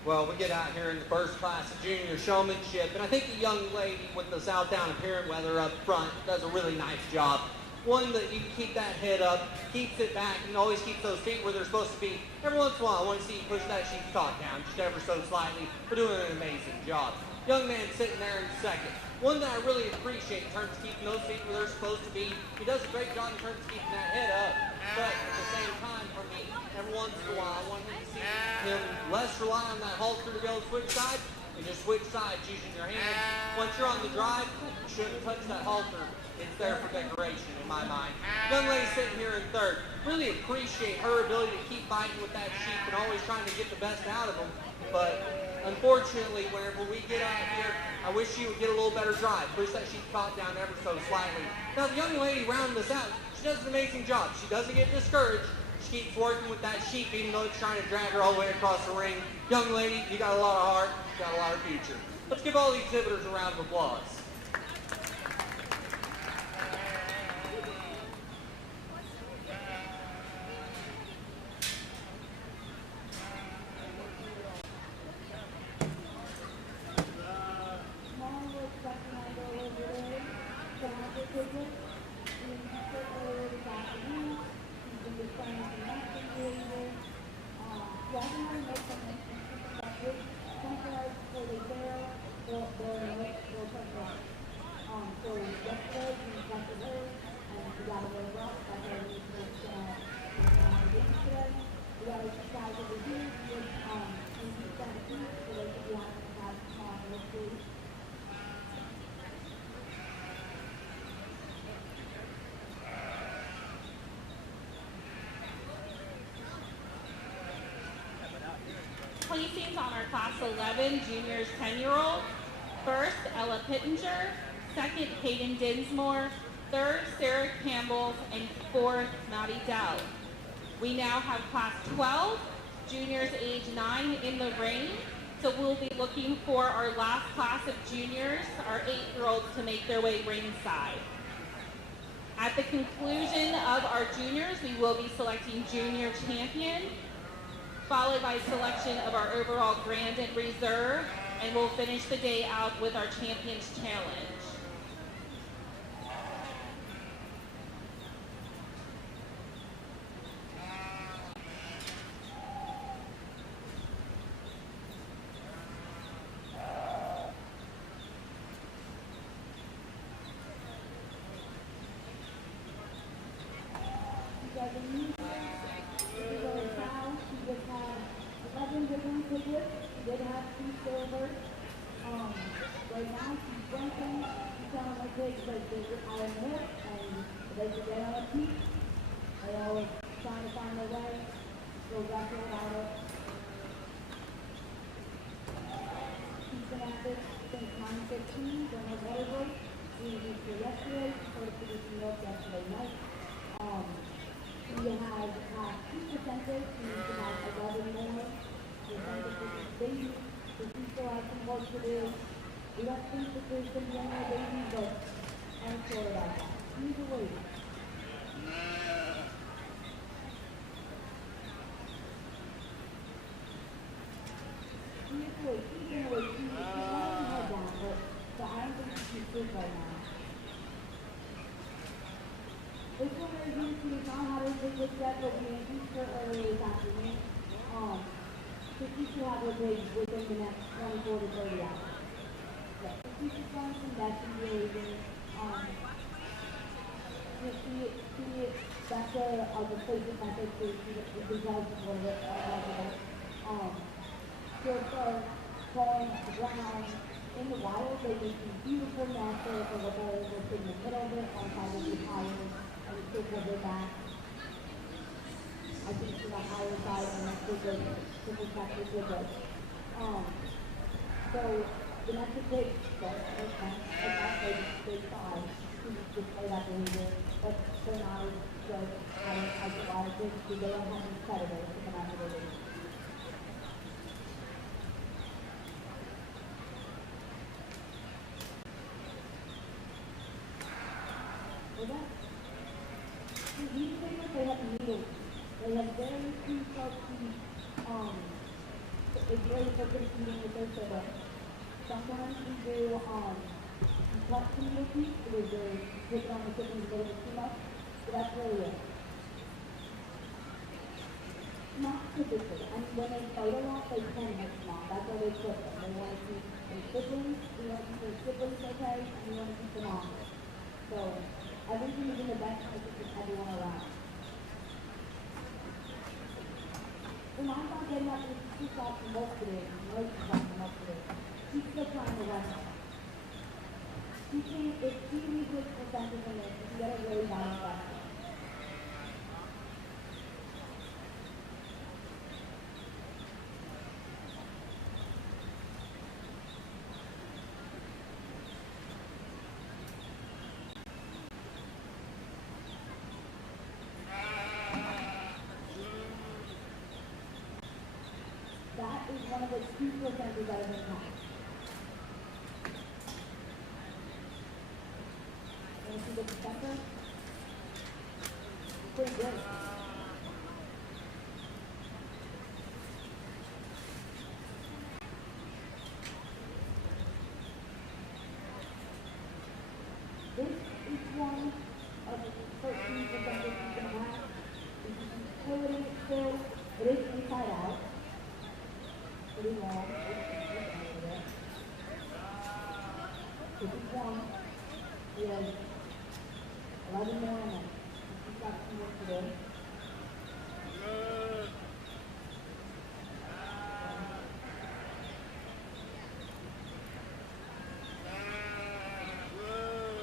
Well, we get out here in the first class of junior showmanship, and I think the young lady with the Southdown apparent weather up front does a really nice job. One that you can keep that head up, keeps it back, and always keeps those feet where they're supposed to be. Every once in a while, I want to see you push that sheep's top down, just ever so slightly. We're doing an amazing job. Young man sitting there in second. One that I really appreciate in terms of keeping those feet where they're supposed to be. He does a great job in terms of keeping that head up, but at the same time, for me, every once in a while, I want him to see him less rely on that halter to be able to switch sides, and just switch sides using your hands. Once you're on the drive, you shouldn't touch that halter. It's there for decoration, in my mind. Young lady sitting here in third. Really appreciate her ability to keep fighting with that sheep and always trying to get the best out of them. But unfortunately, whenever we get out here, I wish she would get a little better drive. Push that sheep top down ever so slightly. Now, the young lady rounding this out, she does an amazing job. She doesn't get discouraged. She keeps working with that sheep, even though it's trying to drag her all the way across the ring. Young lady, you got a lot of heart, you got a lot of future. Let's give all the exhibitors a round of applause. Placings on our class 11 juniors 10-year-old. First, Ella Pittenger. Second, Hayden Dinsmore. Third, Sarah Campbell. And fourth, Maddie Dowd. We now have class 12, juniors age 9 in the ring. So we'll be looking for our last class of juniors, our 8-year-olds, to make their way ringside. At the conclusion of our juniors, we will be selecting junior champion, followed by selection of our overall grand and reserve, and we'll finish the day out with our champions challenge. Right now, she's drinking, she's telling my kids that they're out of milk, and they can get on their feet. They always trying to find their way, go back to about it. She's been at this since 9:15, during her water break. She was used to yesterday, she started producing milk yesterday night. She has 2 percentages, she needs to have 11 more. She's going to produce baby some work to do. We don't think that there's going to be any baby, but I'm sure about that. Either way. She's good. She's in a way. She's letting her down, but I don't think she's good right now. This one right here, she does not have her big yet, but we increased her earlier this afternoon. So she should have her big within the next 24 to 30 hours. Yeah, so she should find some nesting behavior. That's a replacement method to the results of what it is. She'll start crawling up the ground. In the wild, they make these beautiful nests for the birds that sit in the middle of it, on top of the tires, and the kids have their back. I think to the higher side, and that's the good to protect the good. So the next big, but it's not big size. You just play that behavior, but they're not as good as a lot of things because they don't have any predators to come after their baby. These fingers, they have needles. They have very few sharp teeth. It's very focused eating with their siblings. Sometimes we do cut some needle teeth because they're taking on the siblings a little bit too much. So that's really it. Not typically. I mean, when they fight a lot, they can hurt them off. That's why they put them. They want to keep their siblings. We want to keep their siblings okay, and we want to keep them on. So everything is in the best interest of everyone around. When I'm not getting up, she's got some work to do. She's got some work to do. She's still trying to run. She can't, if she reaches percentage in this, she can get a really bad infection. That is one of the 2% that have been passed. Want to see the center? Pretty good. This is one of the 13% that you can have. If you can pull it in still, it is inside out. Pretty long. This is one. We have 11 more in it. She's got some work to do.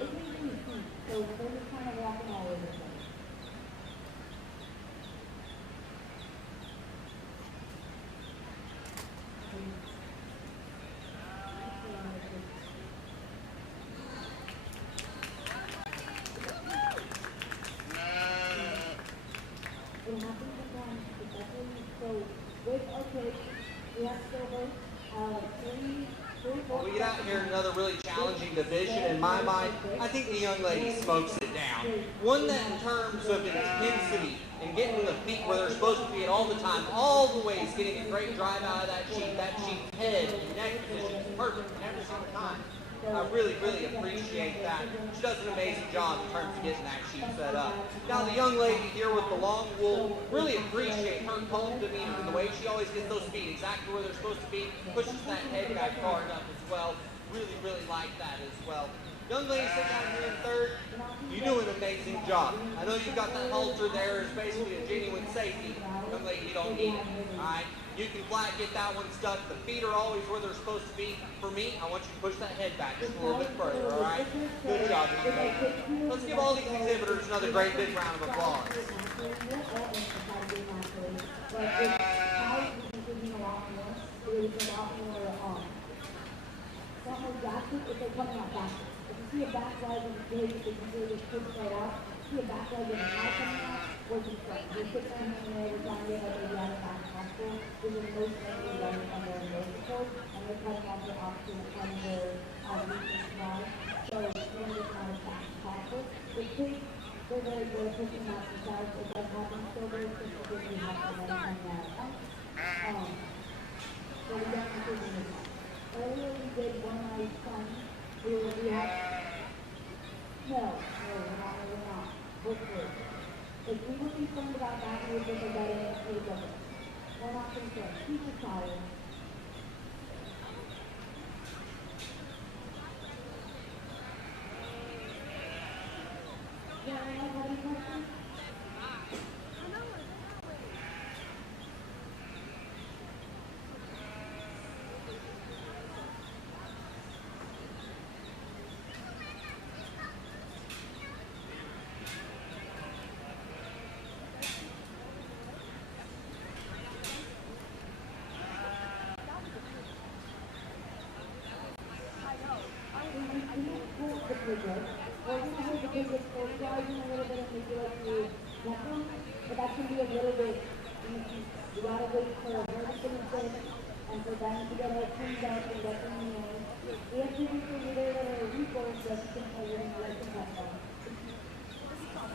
It's easy to see, so they're just kind of walking all over the place. It happens sometimes, especially, so with our kids, we have silver, three, four. We get out here in another really challenging division. In my mind, I think the young lady smokes it down. One that in terms of intensity and getting the feet where they're supposed to be at all the time, all the ways, getting a great drive out of that sheep's head and neck position is perfect every single time. I really, really appreciate that. She does an amazing job in terms of getting that sheep set up. Now the young lady here with the long wool, really appreciate her calm demeanor and the way she always gets those feet exactly where they're supposed to be, pushes that head back hard up as well. Really, really like that as well. Young lady sitting down here in third, you do an amazing job. I know you've got that halter there, it's basically a genuine safety. Young lady, you don't need it, all right? You can flat get that one stuck. The feet are always where they're supposed to be. For me, I want you to push that head back just a little bit further, all right? Good job, young lady. Let's give all these exhibitors another great big round of applause. If they're coming out faster. If you see a back rise and big, they can really just push right out. see a back leg and a high coming out, we're concerned. We're sitting there hanging there, we're trying to get our baby out of back hospital. There's a most angry running on their nose cord, and they're cutting off their oxygen from their recent line. So we're just not as fast as possible. The kids, they're very good at pushing out themselves. It does happen so very quickly we have to let them hang out. So we don't continue with that. Earlier we did one of my sons. We have, no, we're not. Hopefully. If we were concerned about that, we would look at that in a case of it. We're not concerned. Keep it silent. Yeah, anyone have any questions? We're going to hold the biggest for rising a little bit and maybe like you want them, but that's going to be a little bit in the future. You got to wait for her to finish this and for them to get her cleaned up and get them in. We have to do for either a recourse that you can play in like the next one.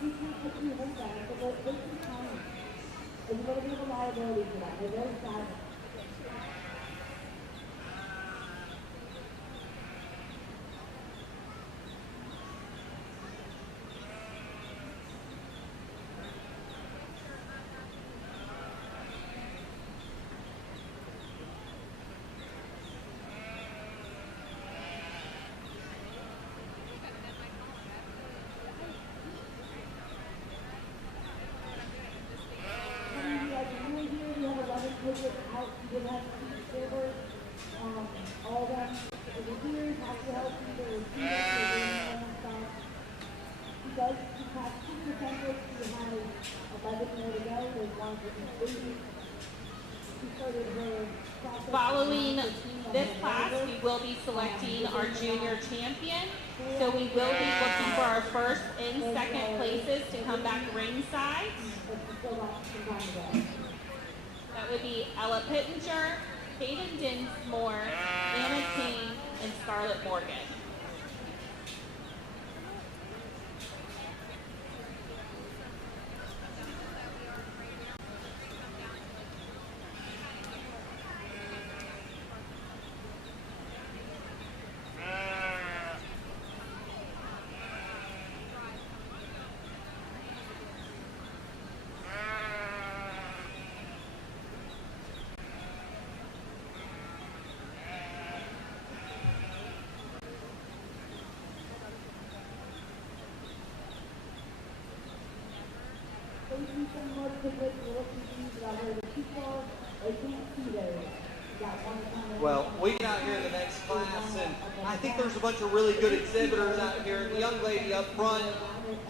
You can't put you hold that, but they can time. There's a little bit of a liability for that. They're very silent. Out, you did have silver, all that. The reviewers have to help you, the reviewers, he does, he has 2% he has 11 more to go, there's one for each baby. She started her process. Following this class, we will be selecting our junior champion. So we will be looking for our first and second places to come back ringside. That would be Ella Pittenger, Hayden Dinsmore, Anna King, and Scarlett Morgan. Well, we get out here in the next class, and I think there's a bunch of really good exhibitors out here. The young lady up front,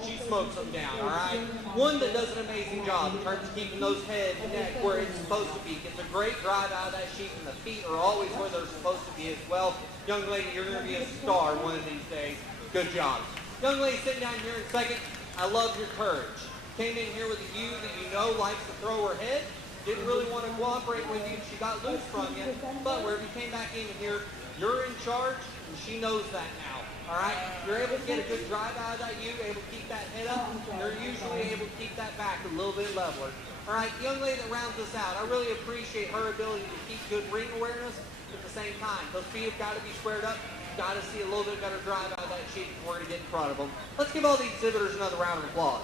she smokes them down, all right? One that does an amazing job in terms of keeping those head and neck where it's supposed to be. Gets a great drive out of that sheep, and the feet are always where they're supposed to be as well. Young lady, you're going to be a star one of these days. Good job. Young lady sitting down here in second, I love your courage. Came in here with a ewe that you know likes to throw her head. Didn't really want to cooperate with you. She got loose from you. But wherever you came back in here, you're in charge, and she knows that now. All right? You're able to get a good drive out of that ewe, able to keep that head up. You're usually able to keep that back a little bit leveler. All right, the young lady that rounds us out, I really appreciate her ability to keep good ring awareness at the same time. Those feet have got to be squared up. Got to see a little bit better drive out of that sheep before we get in front of them. Let's give all the exhibitors another round of applause.